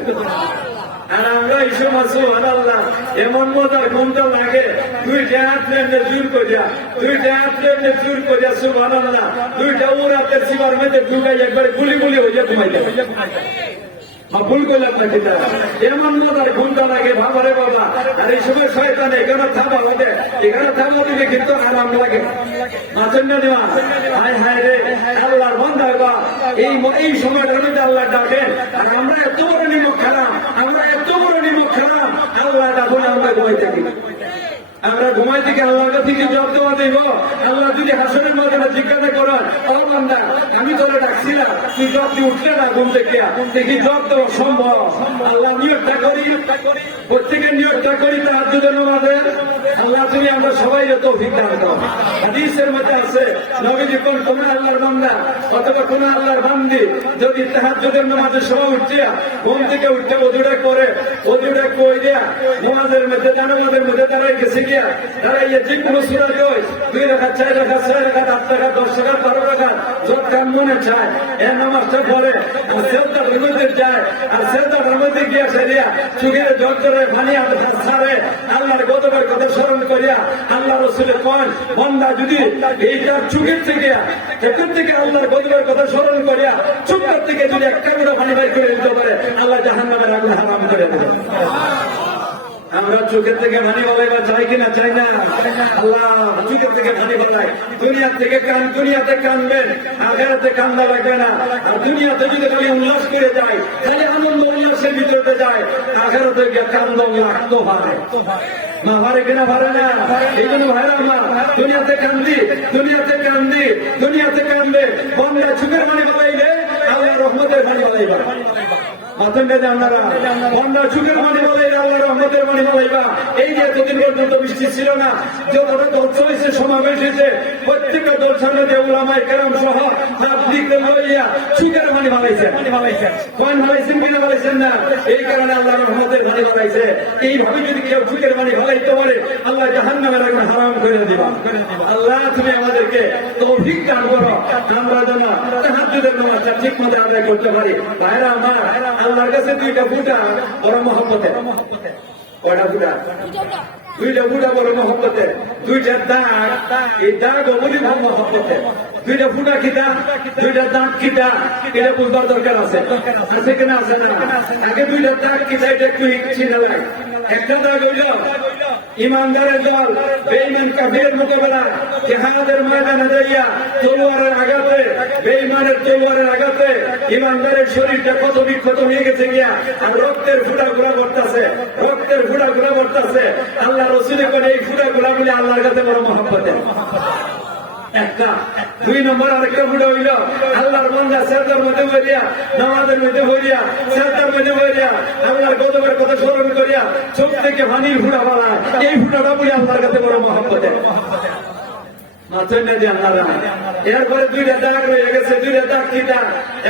আর আমরা এই সময় সুবহানাল্লাহ এমন মজার ঘুমটা লাগে, দুইটা হাত নেমে জোর করিয়া, দুইটা হাত নেমে জোর করিয়া সুবহানাল্লাহ, দুইটা উড়াতে সিবার মধ্যে ঢুকাই একবার গুলি গুলি হয়ে ঘুমাই যায়। ভুল করলাম না কিনা? এমন মজার ঘুমটা লাগে বাবারে বাবা। আর এই সময় শয়তান এখানে থামা লাগে, এখানে থামা দিলে কিন্তু আরাম লাগে। মাছেন না দেওয়া হায় হায় রে আল্লাহর বান্দা বা এই সময়টার মধ্যে আল্লাহ ডাকেন। আর আমরা এত বড় নিমক খারাপ, আমরা এত বড় নিমক খারাপ, আল্লাহ ডাকুন আমরা ঘুমাই থাকি। আমরা ঘুমাই থেকে আল্লাহর কাছে কি জবাব দেওয়া দেব? আল্লাহ যদি হাসনের ময়দানে জিজ্ঞাসা করেন, ও বান্দা আমি তোরে ডাকছিলাম, তুই জবাব দিয়ে উঠলে না ঘুম থেকে, দেখি জবাব দেওয়া সম্ভব? আল্লাহ নিয়োগটা করি, প্রত্যেকের নিয়োগটা করি তাহাজ্জুদের নামাজে। আল্লাহ তুমি আমরা সবাই তৌফিক দান করো। হাদিসের মধ্যে আছে নবীজি কোন কোন আল্লাহর বান্দা অথবা কোন আল্লাহর বান্দি যদি তাহাজ্জুদের নামাজের সময় উঠছে, ঘুম থেকে উঠতে ওযুটা করে, ওযুটা কই দিয়া নামাজের মধ্যে জানাজাদের মধ্যে দাঁড়াই গেছে গিয়া, দাঁড়াইয়া যে কোনো সূরা কই 2 রাকাত 4 রাকাত 6 রাকাত 8 রাকাত 10 রাকাত 12 রাকাত যত কাম মনে চায় এই নামাজটা পড়ে। আর সেজদার মধ্যে যায়, আর সেজদার মধ্যে গিয়া সেরিয়া চোখের জল করে পানি হাতে ছাড়ে, আল্লাহর গজবের কথা স্মরণ করিয়া আল্লাহ রাসূলের কোন বান্দা যদি এইটার চোখের থেকে আল্লাহর গজবের কথা স্মরণ করিয়া চোখের থেকে যদি একটা করে পানি বাইর করে দিতে পারে, আল্লাহ জাহান্নামের আগুন হারাম করে দেবে। আমরা চোখের থেকে পানি বলাইবা চাই কিনা? চাই না। আল্লাহ চোখের থেকে পানি বলাই, দুনিয়া থেকে দুনিয়াতে কানবেন, আখিরাতে কান্দা লাগবে না। আর দুনিয়াতে যদি খালি উল্লাস করে যায়, খালি আনন্দ উল্লাসের ভিতরে যায়, আখিরাতে গিয়ে কান্দ লাগতো হয় মা ভারে কিনা ভারে না। এই জন্য ভাইরা আমার দুনিয়াতে কান্দি, দুনিয়াতে কান্দি, দুনিয়াতে কান্দে বন্ধা চোখের পানি বলাইলে আল্লাহ রহমতের পানি বলাইবা। আপনারা বন্ধা চোখের পানি বলাইলে আল্লাহ রহমতের পানি বলাইবা। এই যে এতদিন পর্যন্ত বৃষ্টি ছিল না, যতটা দলছ হয়েছে, সমাবেশ হয়েছে, প্রত্যেকটা দল সামনে যে উলামায়ে কেরাম সহ নাগরিকদের লইয়া চোখের পানি বলাইছে। কোন বলাইছেন কিনা বলাইছেন না? এই কারণে আল্লাহ রহমতের পানি বলাইছে। এইভাবে যদি কেউ চোখের পানি বলাইতে পারে, আল্লাহ জাহান্নামের আগুন হারাম করে দিবা। আল্লাহ তুমি আমাদেরকে তৌফিক দান করো, আমরা যেন তাহাজ্জুদের নামাজটা ঠিক মতো আদায় করতে পারি। ভাইরা আমার আল্লাহর কাছে দুইটা ফুটা বড় মহব্বতে। কয়টা ফুটা? দুইটা ফুটা বড় মহব্বতে। দুইটা দাগ, এই দাগ বলি মহব্বতে। দুইটা ফুটা কিতা, দুইটা দাগ কিতা, এটা বুঝবার দরকার আছে। আছে কিনা? আছে না? আগে দুইটা দাগ কিতা এটা একটু চিনে লাগে। একটা দাগ হইল ইমানদারের দল বেঈমান কাফিরের মোকাবেলা জিহাদের ময়দানে যাইয়া তলোয়ারের আঘাতে, বেঈমানের তলোয়ারের আঘাতে ইমানদারের শরীরটা কত বিক্ষত হয়ে গেছে গিয়া, আর রক্তের ফুটা গুলা করতেছে, রক্তের ফুটা গুলা করতেছে। আল্লাহ রসুলের করে এই ফুটা গুলা বলে আল্লাহর কাছে বড় মহব্বতের একটা। 2 নম্বর আরেকটা ফুটা হইল আল্লাহর বান্দা সেজদার মধ্যে হইয়া, নামাজের মধ্যে হইয়া, সেজদার মধ্যে হইয়া আল্লাহর গজবের কথা স্মরণ করিয়া চোখ থেকে পানির ফুটা বাড়ায়। এই ফুটাটা বলে আল্লাহর কাছে বড় মহব্বতের। এরপরে দুইটা দাগ রয়ে গেছে। দুইটা দাগ কিটা?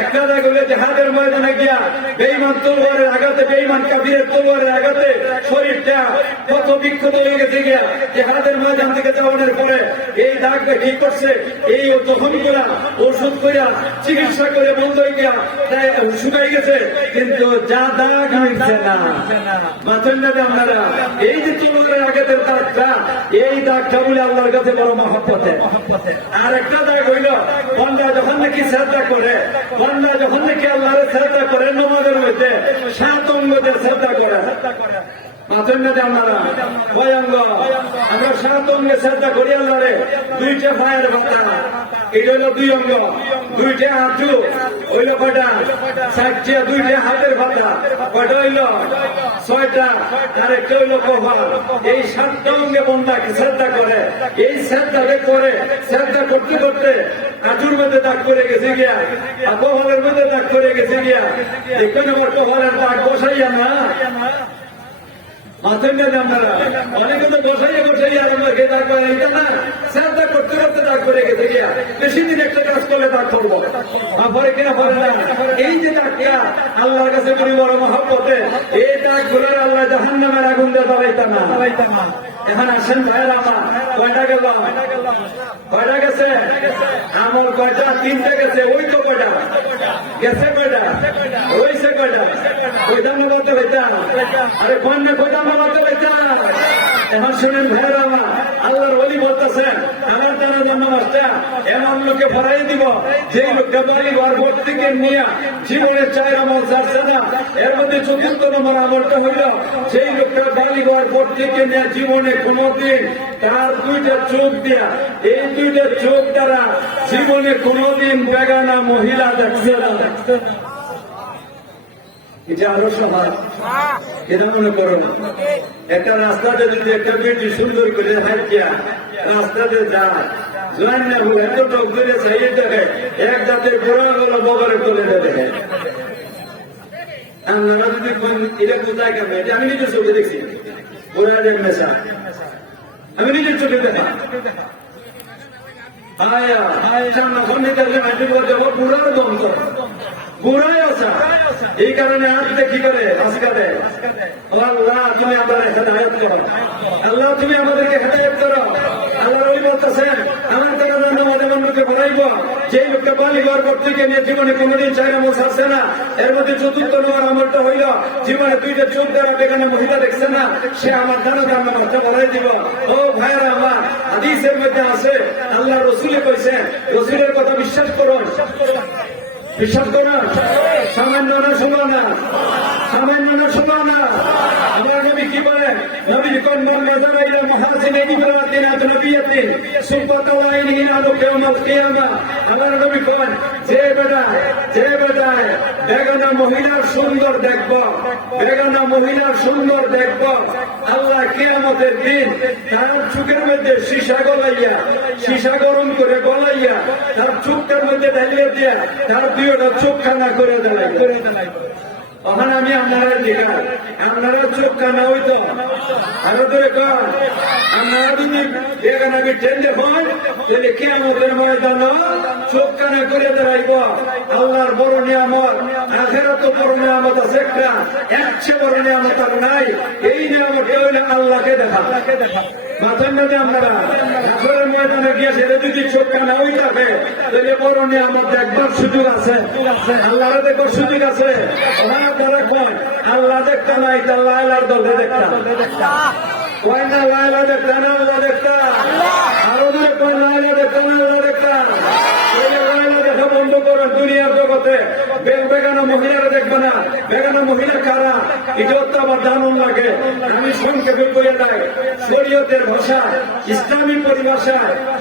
একটা দাগ হইলে জিহাদের ময়দানে গিয়া বেঈমান তলোয়ারের আঘাতে, বেঈমান কাফিরের তলোয়ারের আঘাতে শরীরটা কত বিক্ষত হয়ে গেছে গিয়া, জিহাদের ময়দান থেকে যাওয়ানোর পরে এই দাগটা কি করছে? এই জখম করা ওষুধ করিয়া চিকিৎসা করে বন্ধ হয়ে গিয়া শুকাই গেছে, কিন্তু যা দাগ হইছে না। মাথেন না আপনারা এই যে তলোয়ারের আঘাতের দাগটা, এই দাগটা বলে আল্লাহর কাছে বড় মহব্বত। আর একটা দাগ হইল বান্দা যখন নাকি সেজদা করে, বান্দা যখন নাকি আল্লাহর সেজদা করে, নামাজের মধ্যে 7 অঙ্গ দিয়ে সেজদা করে। মাথেন না আপনারা ওই অঙ্গ আমরা 7 অঙ্গে সেজদা করি আল্লাহরে। 2টা পায়ের পাতা, এটা হইল 2 অঙ্গ। 2টা হাঁটু হইল কটা? 4টা। 2টা হাতের পাতা কটা হইল? 6টা। আর একটা হইল কপাল। এই 7টা অঙ্গে বন্দাকে সেজদা করে। এই সেজদাকে করে, সেজদা করতে করতে হাঁটুর মধ্যে দাগ করে গেছে গিয়া, আর কপালের মধ্যে দাগ করে গেছে গিয়া। দেখবেন আমার কপালের দাগ বসাইয়া না, মাথেন না আপনারা অনেকে তো বসাইয়া বসাইয়া আমাকে দাগ করে, এটা না, সেজদা করতে করতে দাগ করে গেছে গিয়া। বেশি দিন একটা কাজ করলে ত্যাগ করবো, পরে কিনা পরে না। এই যে ত্যাগটা আল্লাহর কাছে বড় বড় মহব্বতে, এই ত্যাগ গুলো আল্লাহ জাহান্নামের আগুন দিয়ে জ্বালাইতাম না। এখন আসেন ভাইয়ের আমার, কয়টা গেল? কয়টা গেছে? আমার কয়টা? তিনটা গেছে। ওই তো কয়টা গেছে? কয়টা রয়েছে? কয়টা? কয়টা মতো হইতাম? আরে কন্যা কয়টা মতো হইতাম? এখন শুনেন ভাইয়ের আমার, আল্লাহর ওলি বলতেছেন আমার জানা নামাজটা এমন লোকে ফরাই দিব যেই লোকটা বাড়ি ঘর ভোট থেকে নিয়ে জীবনে 4 আমল ছাড়ছে না। এর মধ্যে 4র্থ নম্বর আমলটা হইল সেই লোকটা বাড়ি ঘর ভোট থেকে নিয়ে জীবনে কোনোদিন তার 2টা চোখ দিয়া, এই 2টা চোখ দ্বারা জীবনে কোনোদিন বেগানা মহিলা দেখছে না। এটা আরো সহজ, এটা মনে করো না। একটা রাস্তাতে যদি একটা বেটি সুন্দর করে হাঁটিয়া রাস্তাতে যায়, জোয়ান না হলে এত টক করে চাইয়ে দেখে এক জাতের ঘোড়া গেল বগরে তুলে দেখে। আমরা যদি এটা কোথায় কেন, এটা আমি নিজের চোখে দেখছি। ঘোড়া দেখ মেশা আমি নিজের চোখে দেখা। বুড়ার বন্ধ বুড়াই আছে, এই কারণে আসতে কি করে আসকারে। আল্লাহ তুমি আমাদের হেদায়েত করো, আল্লাহ তুমি আমাদেরকে হেদায়েত করো। আল্লাহ ওই বলতেছেন আমার তারা মনে মনকে বলাইব যেই লোকটা বালিঘর পর থেকে নিয়ে জীবনে কোনোদিন 4 আমল ছাড়ছে না। এর মধ্যে 4র্থ নম্বর আমলটা হইল জীবনে 2টা চোখ দ্বারা বেগানা মহিলা দেখছে না, সে আমার জানা নামাজটা বলাই দিব। ও ভাইরা আমার, হাদিসের মধ্যে আছে আল্লাহ রসুলে কইছেন, রসুলের কথা বিশ্বাস করুন। বিশ্বাস করুন, সামান্য না শোনো না, সামান্য না শোনো না। আমরা নবী কি বলেন? নবী কোন নজর আইলে মহাসিনে ইব্রাহিম নবিয়াতিন সুবহানাল্লাহি আলো কিয়ামত কিয়ামা। আমার নবী কোন যে বেটা বেগানা মহিলার সুন্দর দেখব, বেগানা মহিলার সুন্দর দেখব, আল্লাহ কিয়ামতের দিন তার চোখের মধ্যে সীসা গলাইয়া, সীসা গরম করে গলাইয়া তার চোখটার মধ্যে ঢালিয়ে দিয়া তার 2টা চোখ খানা করে দেয়। ওখানে আমি আপনারা দেখাই, আপনারা চোখ কানা হইতো আরো ধরে কর। আপনারা যদি এখানে আমি টেন্ডে হয় তাহলে কে আমাদের ময়দান চোখ কানা করে দাঁড়াইব। আল্লাহর বড় নিয়ামত, আখেরাত বড় নিয়ামত আছে একটা, এর চেয়ে বড় নিয়ামত আর নাই। এই নিয়ামত হইলে আল্লাহকে দেখা। মাথার মধ্যে আপনারা আখেরাতের ময়দানে গিয়ে সেটা যদি চোখ কানা হই থাকে তাহলে বড় নিয়ামত দেখবার সুযোগ আছে, আল্লাহরে দেখবার সুযোগ আছে। আল্লাহ দেখতে নাই, তার লাইলার দলে দেখতাম কয় না, লাইলা দেখতাম না, আল্লাহ দেখতাম। আরো দূরে কয় লাইলা দেখতাম না, আল্লাহ দেখতাম। লাইলা দেখা বন্ধ করেন দুনিয়ার জগতে। বেগানা মহিলারা দেখবে না। বেগানা মহিলা কারা এটা তো আমার জানুন লাগে। আমি সংক্ষেপে বলে দেয়, শরীয়তের ভাষা, ইসলামী পরিভাষা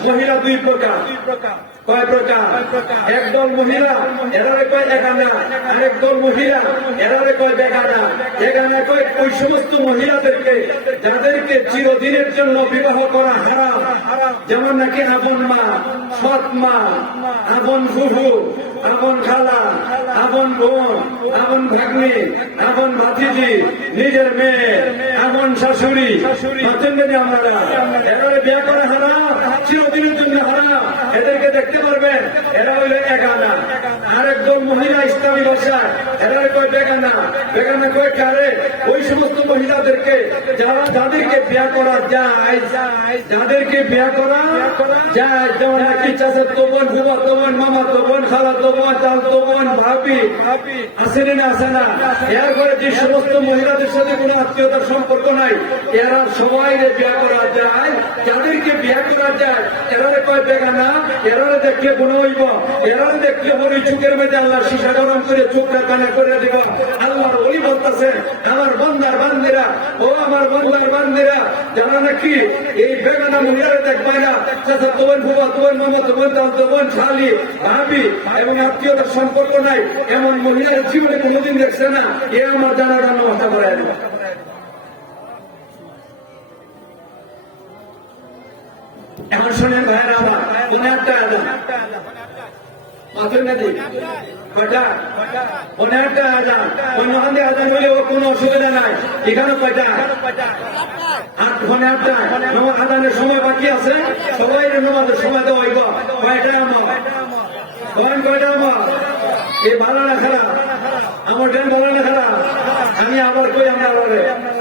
মহিলা 2 প্রকার। কয় প্রকার? একদল মহিলা এরারে কয় একানা, আরেক দল মহিলা এরারে কয় বেগানা। এখানে কয় ওই সমস্ত মহিলাদেরকে যাদেরকে চিরদিনের জন্য বিবাহ করা হারাম, যেমন নাকি আপন মা, সৎ মা, আপন ফুফু, আপন খালা, আপন বোন, আপন ভাগ্নি, আপন ভাতিজি, নিজের মেয়ে, আপন শাশুড়ি, আমরা এবারে বিয়ে করে হারাম, চিরদিনের জন্য হারাম। এদেরকে দেখতে পারবেন, এরা হইল একানা। আরেকদল মহিলা ইসলামী ভাষায় এরা কয় বেগানা। বেগানা কয় কারে? ওই সমস্ত মহিলাদেরকে যাদেরকে বিয়ে করা যায়, যাদেরকে বিয়ে করা যায়, যেমন নাকি চাচার তো বোন, ফুফা তো বোন, মামা তো বোন, খালা তো বোন, চাল তো বোন, ভাবি আসেনি না আসে না। এরপরে যে সমস্ত মহিলাদের সাথে কোনো আত্মীয়তার সম্পর্ক নাই, এরা সবাই বিয়ে করা যায়। যাদেরকে বিয়ে করা যায় এরারে কয় বেগানা। এরারে দেখলে গুণ হইব, এরারে দেখলে ওই চোখের মধ্যে আল্লাহ সীসা গরম করে চোখটা কানা করে দিব। আল্লাহর ওই বলতেছে আমার বন্দার বান্দিরা, ও আমার বন্দার বান্দিরা, যারা নাকি এই বেগানা মহিলারা দেখবে না, চাচা তোমার ফুফা, তোমার মামা, তোমার দাল, তোমার শালি, ভাবি এবং আত্মীয়তার সম্পর্ক নাই, এমন মহিলার জীবনে কোনোদিন দেখছে না, এ আমার জানা মাথা করায় দেবে। এখন শোনেন ভাইয়েরা আমার, কোন একটা আজান মাথুর নদী কয়টা? অনেকটা আজান, অন্য হাতে আজান হলে ও কোনো অসুবিধা নাই। এখানে কয়টা? 8 ঘন্টা। আজানের সময় বাকি আছে, সবাই নামাজের সময় দেওয়া হইব। কয়টা আমার কয়েন কয়টা আমার এই ভালো না খারাপ আমার ট্রেন ভালো না খারাপ আমি আবার কই আমরা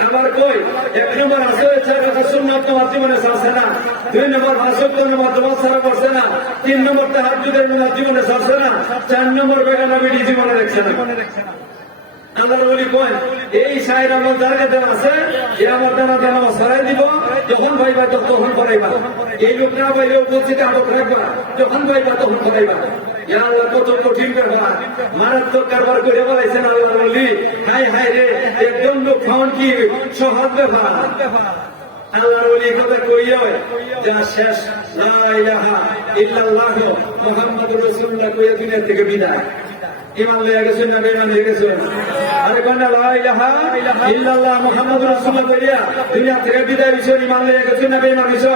আবার কই 1 নম্বর আসলে সুন্নাত জীবনে ছাড়ছে না 2 নম্বর ভাষণ মাধ্যমে ছাড়া করছে না 3 নম্বর তাহাজ্জুদের জীবনে ছাড়ছে না 4 নম্বর বেগা নবী জীবনে রাখছে না আল্লাহর ওলি কয় এই শায়ের আমল যার কাছে আছে এ আমার দানা দানা ছড়াই দিব যখন পাইবা তখন করাইবা এই লোক না পাইলে উপস্থিত আটক রাখবা যখন পাইবা তখন করাইবা আল্লাহ কত কঠিন ব্যাপার মারাত্মক কারবার করে বলাইছেন আল্লাহর ওলি হাই হাই রে একদম লোক খাওয়ান কি সহজ ব্যাপার আল্লাহর ওলি কথা কইয়া যা শেষ লা ইলাহা ইল্লাল্লাহ মুহাম্মাদুর রাসূলুল্লাহ কইয়া দুনিয়া থেকে বিদায় ইমান লয়ে গেছেন না বেঈমান হয়ে গেছেন আরে কোনটা লা ইলাহা ইল্লাল্লাহ মুহাম্মাদুর রাসূলুল্লাহ কইয়া দুনিয়া থেকে বিদায় হইছেন ইমান লয়ে গেছেন না বেঈমান হইছেন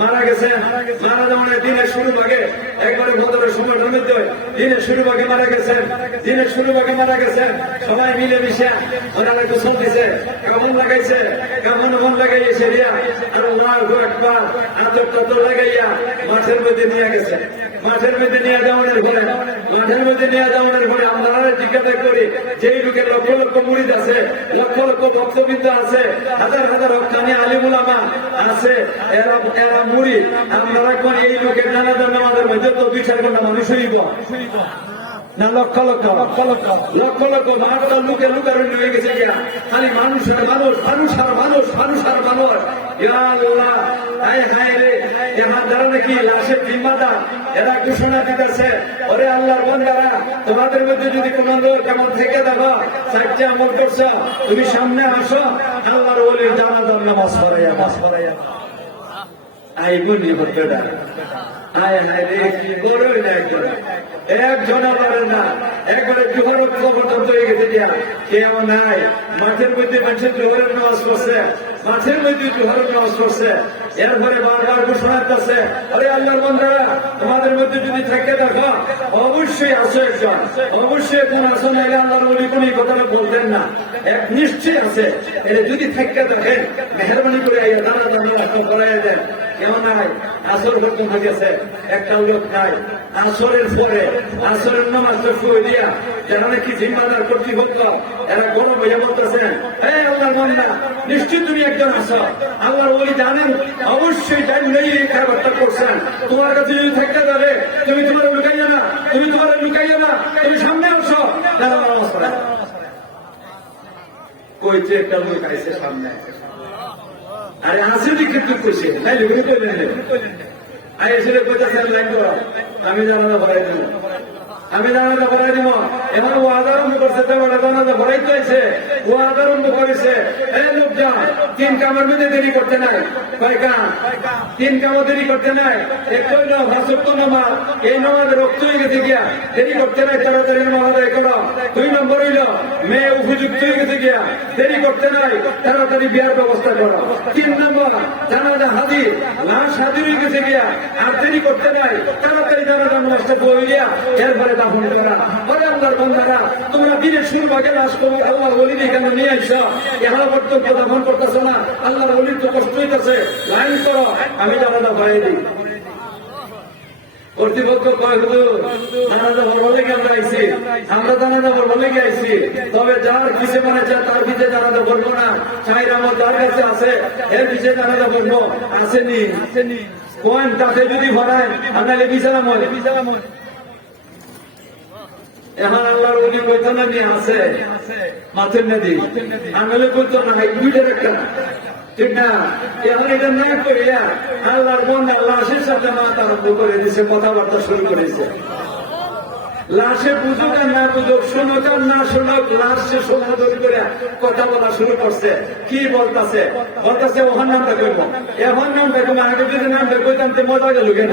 মারা গেছেন মারা যাওয়ার দিনের শুরু ভাগে একবারে বদরের সময় জমিতে দিনের শুরু ভাগে মারা গেছেন দিনের শুরু ভাগে মারা গেছেন সবাই মিলে মিশে ওনারা গোসল দিছে কেমন লাগাইছে কেমন মন লাগাইছে রিয়া আর আল্লাহু আকবার আতর টাতর লাগাইয়া মাঠের মধ্যে নিয়ে গেছে মাঠের মধ্যে নিয়ে যাওয়ার পরে আমরা জিজ্ঞাসা করি যেই লোকের লক্ষ লক্ষ মুরিদ আছে লক্ষ লক্ষ ভক্তবৃন্দ আছে হাজার হাজার হক্কানি আলিম উলামা আছে এরা মুরিদ আমরা কোন এই লোকের জানাজার নামাজের মধ্যে তো 2-4 ঘন্টা মানুষ হইব না লক্ষ লক্ষ মাঠটা লুকে লুকারণ্য হয়ে গেছে খালি মানুষের মানুষ যারা নাকি লাশের জিম্মাদার এরা ঘোষণা দিতেছে ওরে আল্লাহর বান্দারা তোমাদের মধ্যে যদি কোন লোক কেমন থেকে দেখো চারটে আমল করছ তুমি সামনে আসো আল্লাহর ওলির জানাজার নামাজ পড়াইয়া আইবুনি হতেটা হায় হায় রে কি বড়ই না একজনা পারে না একবারে জোহরের পর্যন্ত হয়ে গেছে কেউ নাই মাঠের মধ্যে মানুষের জোহরের নামাজ পড়ছে এরপরে বারবার ঘোষণা করছে আরে আল্লাহর বান্দারা তোমাদের মধ্যে যদি থেকে দেখো অবশ্যই আছে একজন অবশ্যই কোন আসন এলে আল্লাহর ওলি কোন কথাটা বলতেন না এক নিশ্চয় আছে এটা যদি থেকে দেখেন মেহরবানি করে আইয়া দানা করাইয়া দেন কেউ নাই আসর পর্যন্ত গেছে একটা লোক নাই আসরের পরে আসরের নামাজ শুয়ে দিয়া যারা নাকি জিম্মাদার কর্তৃপক্ষ এরা গরম হয়ে বলতেছেন এই আল্লাহর বান্দা নিশ্চয় তুমি একজন আছো আল্লাহর ওলি জানেন অবশ্যই জানেন এই খাবারটা করছেন তোমার কাছে যদি থাকতে যাবে তুমি তোমার লুকাইয়া না তুমি সামনে আসো যারা নামাজ পড়ে কইছে একটা লোক আইছে সামনে আরে হাসি দিকে তুই কইছে তাই লুকাই কইলেন আইসে কইতেছেন লাইন করো আমি জানাজা ভরাই দিব এমন ও আদারম্ভ করছে জানাজা ভরাইতে আছে ও আদারম্ভ করেছে এই লোকজন 3 কামের মধ্যে দেরি করতে নাই কয় কাম 3 কামও দেরি করতে নাই এক হইল ভাষক্ত নামাজ এই নামাজ রক্ত হয়ে গেছে গিয়া দেরি করতে নাই তাড়াতাড়ি নামাজ আদায় করো 2 নম্বর হইল মেয়ে উপযুক্ত হয়ে গেছে গিয়া দেরি করতে নাই তাড়াতাড়ি বিয়ার ব্যবস্থা করো 3 নম্বর জানাজা হাজির লাশ হাজির হয়ে গেছে গিয়া আর দেরি করতে নাই তাড়াতাড়ি জানাজা নামাজটা পড়িয়া এরপরে দাফন করা ওরে আল্লাহর বান্দারা তোমরা দিনের শুরু ভাগে লাশ তোমার আল্লাহর ওলির এখানে নিয়ে আইছো এখন পর্যন্ত দাফন করতেছো না আল্লাহর ওলির তো কষ্ট হইতেছে লাইন করো আমি জানাজা ভরাই দিই কর্তৃপক্ষ কয় হুজুর জানাজা ভরবার লেগে আমরা আইছি আমরা জানাজা ভরবার লেগে আইছি তবে যার কিসে মানে তার পিছিয়ে জানাজা ভরবো না চাইর আমার যার কাছে আছে এর পিছিয়ে জানাজা ভরবো আসেনি কোন তাতে যদি ভরায় আপনাকে বিচারাম এখন আল্লাহর ওলি কইতো না নিয়ে আছে মাথের নদী আঙুলে কইতো না দুইটার একটা ঠিক না এখন এটা না করিয়া আল্লাহর বন্ধা লাশের সাথে মাথা আরম্ভ করে দিছে কথাবার্তা শুরু করেছে লাশে বুঝুক আর না বুঝুক শুনুক আর না শুনুক লাশ সে সমাধান করে কথা বলা শুরু করছে কি বলতেছে ওখান নামটা কইব এখন নামটা কইব আগে যদি নামটা কইতাম তো মজা গেল কেন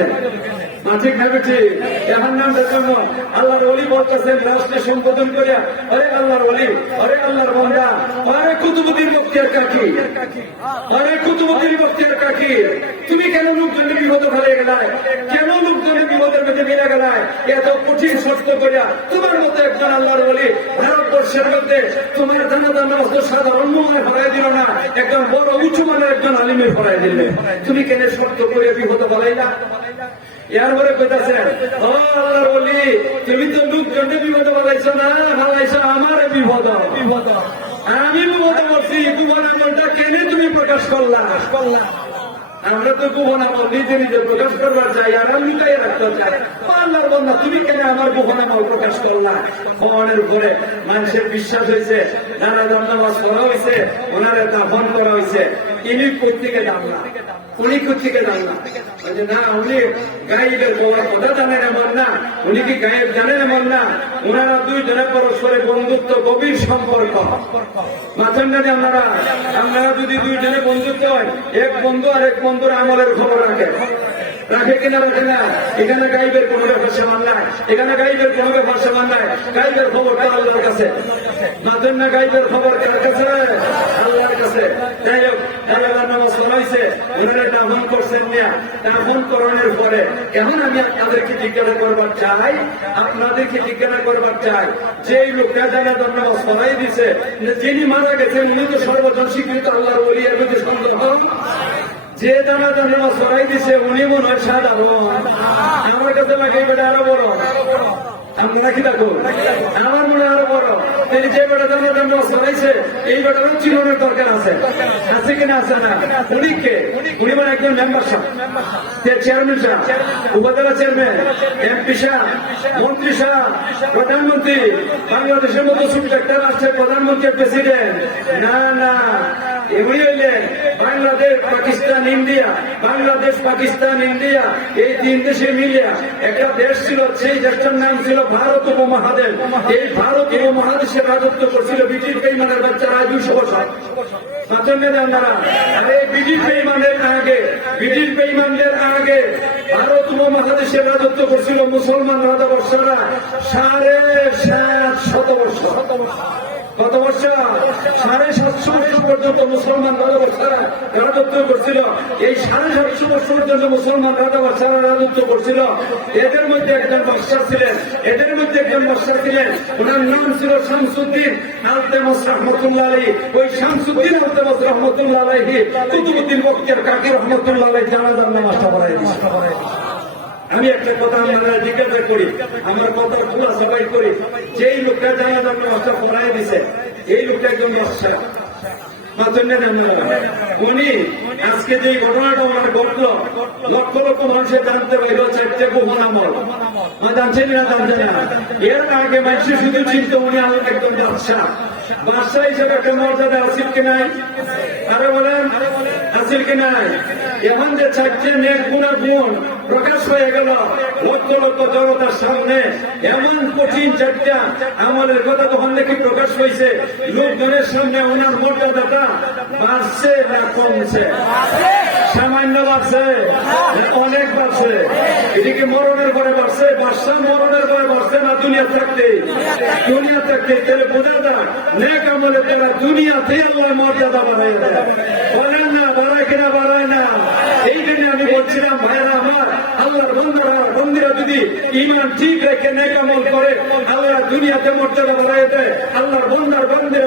ঠিক না ঠিক এখন নামটা কইব আল্লাহর ওলি বলতেছেন লাশকে সম্বোধন করিয়া আরে আল্লাহর ওলি আরে আল্লাহর বান্দা আরে কুতুবুদ্দিন বখতিয়ার কাকি তুমি কেন লোকজনের বিপদে ফেলে গেলায় কেন লোকজনের বিপদের মধ্যে মিলে গেলায় এত কঠিন সত্য করিয়া তোমার মতো একজন আল্লাহর ওলি ভারতবর্ষের মধ্যে তোমার জানাজা নামাজ তো সাধারণ মনে ফরাই দিল না একজন বড় উঁচু মানের একজন আলিমের ফরাই দিলে তুমি কেন সত্য করিয়া বিপদ ফেলাইলা এরপরে কইতাছেন, ও আল্লাহর ওলি, তুমি তো লোকজনকে বিপদ বানাইছো না, বানাইছো আমার বিপদ। আমি বিপদ করছি, গোপন আমলটা কেন তুমি প্রকাশ করলা? আমরা তো গোপন আমল নিজে নিজে প্রকাশ করবার চাই, আর আমি লুকাইয়ে রাখতে চাই। আল্লাহর বান্দা, তুমি কেন আমার গোপন আমল প্রকাশ করলা? ভগবানের উপরে মানুষের বিশ্বাস হয়েছে, জানাজার নামাজ পড়া হয়েছে, ওনারে দাফন করা হয়েছে। ইনি কোথেকে জানলা? উনি কোথেকে জানলা? না, উনি গায়েবের কথা জানেন এমন না। উনি কি গায়েব জানেন এমন না। ওনারা দুইজনে পরস্পরে বন্ধুত্ব, গভীর সম্পর্ক। মাথেন না যে আপনারা যদি দুইজনে বন্ধুত্ব হয়, এক বন্ধু আর এক বন্ধুর আমলের খবর রাখে কিনা রাখে না? এখানে গাইবের কোনো ব্যাপার সমান নাই, এখানে গাইবের কোনো ব্যাপার সমান নাই। গাইবের খবরটা আল্লাহর কাছে। মাথেন না গাইবের খবর কার কাছে? আল্লাহর কাছে। যাই হোক, আল্লাহর নামাজ পড়া হয়েছে, ওনারা দাফন করছেন না। দাফন করানোর পরে এখন আমি আপনাদেরকে জিজ্ঞাসা করবার চাই, আপনাদেরকে জিজ্ঞাসা করবার চাই, যে লোকটা জানাজার নামাজ পড়াই দিছে, যিনি মারা গেছেন উনি তো সর্বজন স্বীকৃত আল্লাহর ওলি, এর মধ্যে সন্দেহ? যে জানাজার নামাজ পড়াই দিছে উনি মনে হয় সাধারণ? আমার কাছে লাগে এই বেটা আরো বড়। আমি নাকি দেখো, আমার মনে আরো বড়। তিনি যে বেটা জানাজার নামাজ পড়াইছে, এই বেটারও চিরনের দরকার আছে। আছে কিনা? আছে না? উনি কে? উনি মানে একজন মেম্বার সাহেব, চেয়ারম্যান সাহেব, উপজেলা চেয়ারম্যান, এমপি সাহেব, মন্ত্রী সাহেব, প্রধানমন্ত্রী, বাংলাদেশের মতো ছোট্ট একটা রাষ্ট্রের প্রধানমন্ত্রী, প্রেসিডেন্ট না। না, এমনি হইলেন বাংলাদেশ, পাকিস্তান, ইন্ডিয়া। বাংলাদেশ, পাকিস্তান, ইন্ডিয়া, এই তিন দেশে মিলিয়া একটা দেশ ছিল। সেই দেশটার নাম ছিল ভারত উপমহাদেশ। এই ভারত উপমহাদেশের রাজত্ব করছিল ব্রিটিশ বেইমানের বাচ্চারা 200 বছর। আরে ব্রিটিশ বেইমানের আগে, ব্রিটিশ বেইমানদের আগে ভারত উপমহাদেশের রাজত্ব করছিল মুসলমান রাজাবর্ষরা 750 বছর। কত বছর? 750 বছর পর্যন্ত মুসলমান রাজাবর্ষরা রাজত্ব করছিল। এই 750 বছর পর্যন্ত মুসলমান রাজাবর্ষরা রাজত্ব করছিল। এদের মধ্যে একজন বাদশা ছিলেন, ওনার নাম ছিল শামসুদ্দিন আলতেমস রহমতুল্লাহ আলাইহি। ওই শামসুদ্দিন আলতেমস রহমতুল্লাহ আলাইহি কুতুবুদ্দিন বখতিয়ার কাকি রহমতুল্লাহ আলাইহি জানাজার নামাজটা পড়াই দিয়েছে। আমি একটা কথা আপনারা জিজ্ঞাসা করি, আমার কথা খোলা সবাই করি, যেই লোকটা জানাজার নামাজটা পড়াই দিছে, এই লোকটা একজন বাদশা। উনি আজকে যে ঘটনাটা ওনার ঘটলো, লক্ষ লক্ষ মানুষের জানতে পারল চারটে গোপন আমল। জানছেন না? জানছে না? এর আগে মানুষের শুধু চিন্ত উনি একজন বাদশাহ। বাদশাহ হিসেবে একটা মর্যাদা আসিল কি নাই? আরে বলেন, আসিল কি নাই? এখন যে চারটে নেক গুণের গুণ প্রকাশ হয়ে গেল লক্ষ লক্ষ জনতার সামনে, এমন কঠিন চারটা আমলের কথা তখন দেখি প্রকাশ হয়েছে, লোকজনের সামনে ওনার মর্যাদাটা বাড়ছে না কমছে? সামান্য বাড়ছে, অনেক বাড়ছে। এদিকে মরণের পরে বাড়ছে, বাদশা মরণের পরে বাড়ছে না দুনিয়া থাকতে? দুনিয়া থাকতে। তাহলে বোঝা যায় নেক আমলে তারা দুনিয়াতে আল্লাহ মর্যাদা বাড়াই দেয়। বলেন না, বাড়ায় কিনা? বাড়ায় না। এই জন্য আমি বলছিলাম, ভাইরা আমার, আল্লাহর বন্ধুরা যদি ইমান ঠিক রেখে নেক আমল করে, আল্লাহ দুনিয়াতে মর্যাদা বাড়াই দেয়। আল্লাহর বন্ধুরা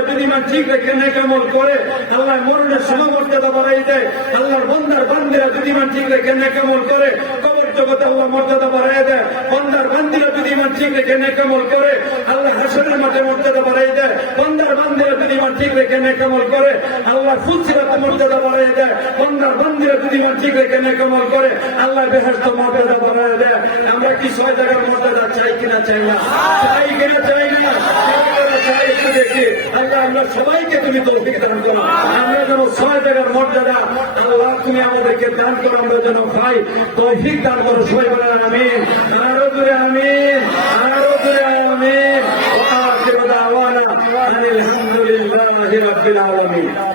যদি ইমান ঠিক রেখে নেক আমল করে, আল্লাহ মরণের সময় মর্যাদা বাড়াই দেয়। আল্লাহর বন্ধুরা যদি ইমান ঠিক রেখে নেক আমল করে, কবর জগতে আল্লাহ মর্যাদা বাড়াই দেয়। বন্ধুরা যদি ইমান ঠিক রেখে নেক আমল করে, আল্লাহ হাসরের মাঠে মর্যাদা বাড়াই দেয়। বন্ধুরা যদি ইমান ঠিক রেখে নেক আমল করে, আল্লাহ ফুলসিরাতে মর্যাদা বাড়াই দেয়। বন্ধুরা যদি ইমান ঠিক রেখে নেক আমল করে, আল্লাহ বেহেশত মর্যাদা বাড়াই দেয়। আমরা কি 6 জায়গার মর্যাদা চাই কিনা? চাই না? চাই কিনা? চাই না? চাই। একটু দেখি আল্লাহ, আমরা সবাইকে তুমি তৌফিক দান করো, আমরা যেন 6 জায়গার মর্যাদা আল্লাহ তুমি আমাদেরকে দান করো, আমরা যেন পাই। তৌফিক দান করো সবাই, বলেন আমিন। আরো দূরে আমিন, আরো দূরে আমিন। ওয়া আখিরু দাওয়ানা আলহামদুলিল্লাহি রাব্বিল আলামিন।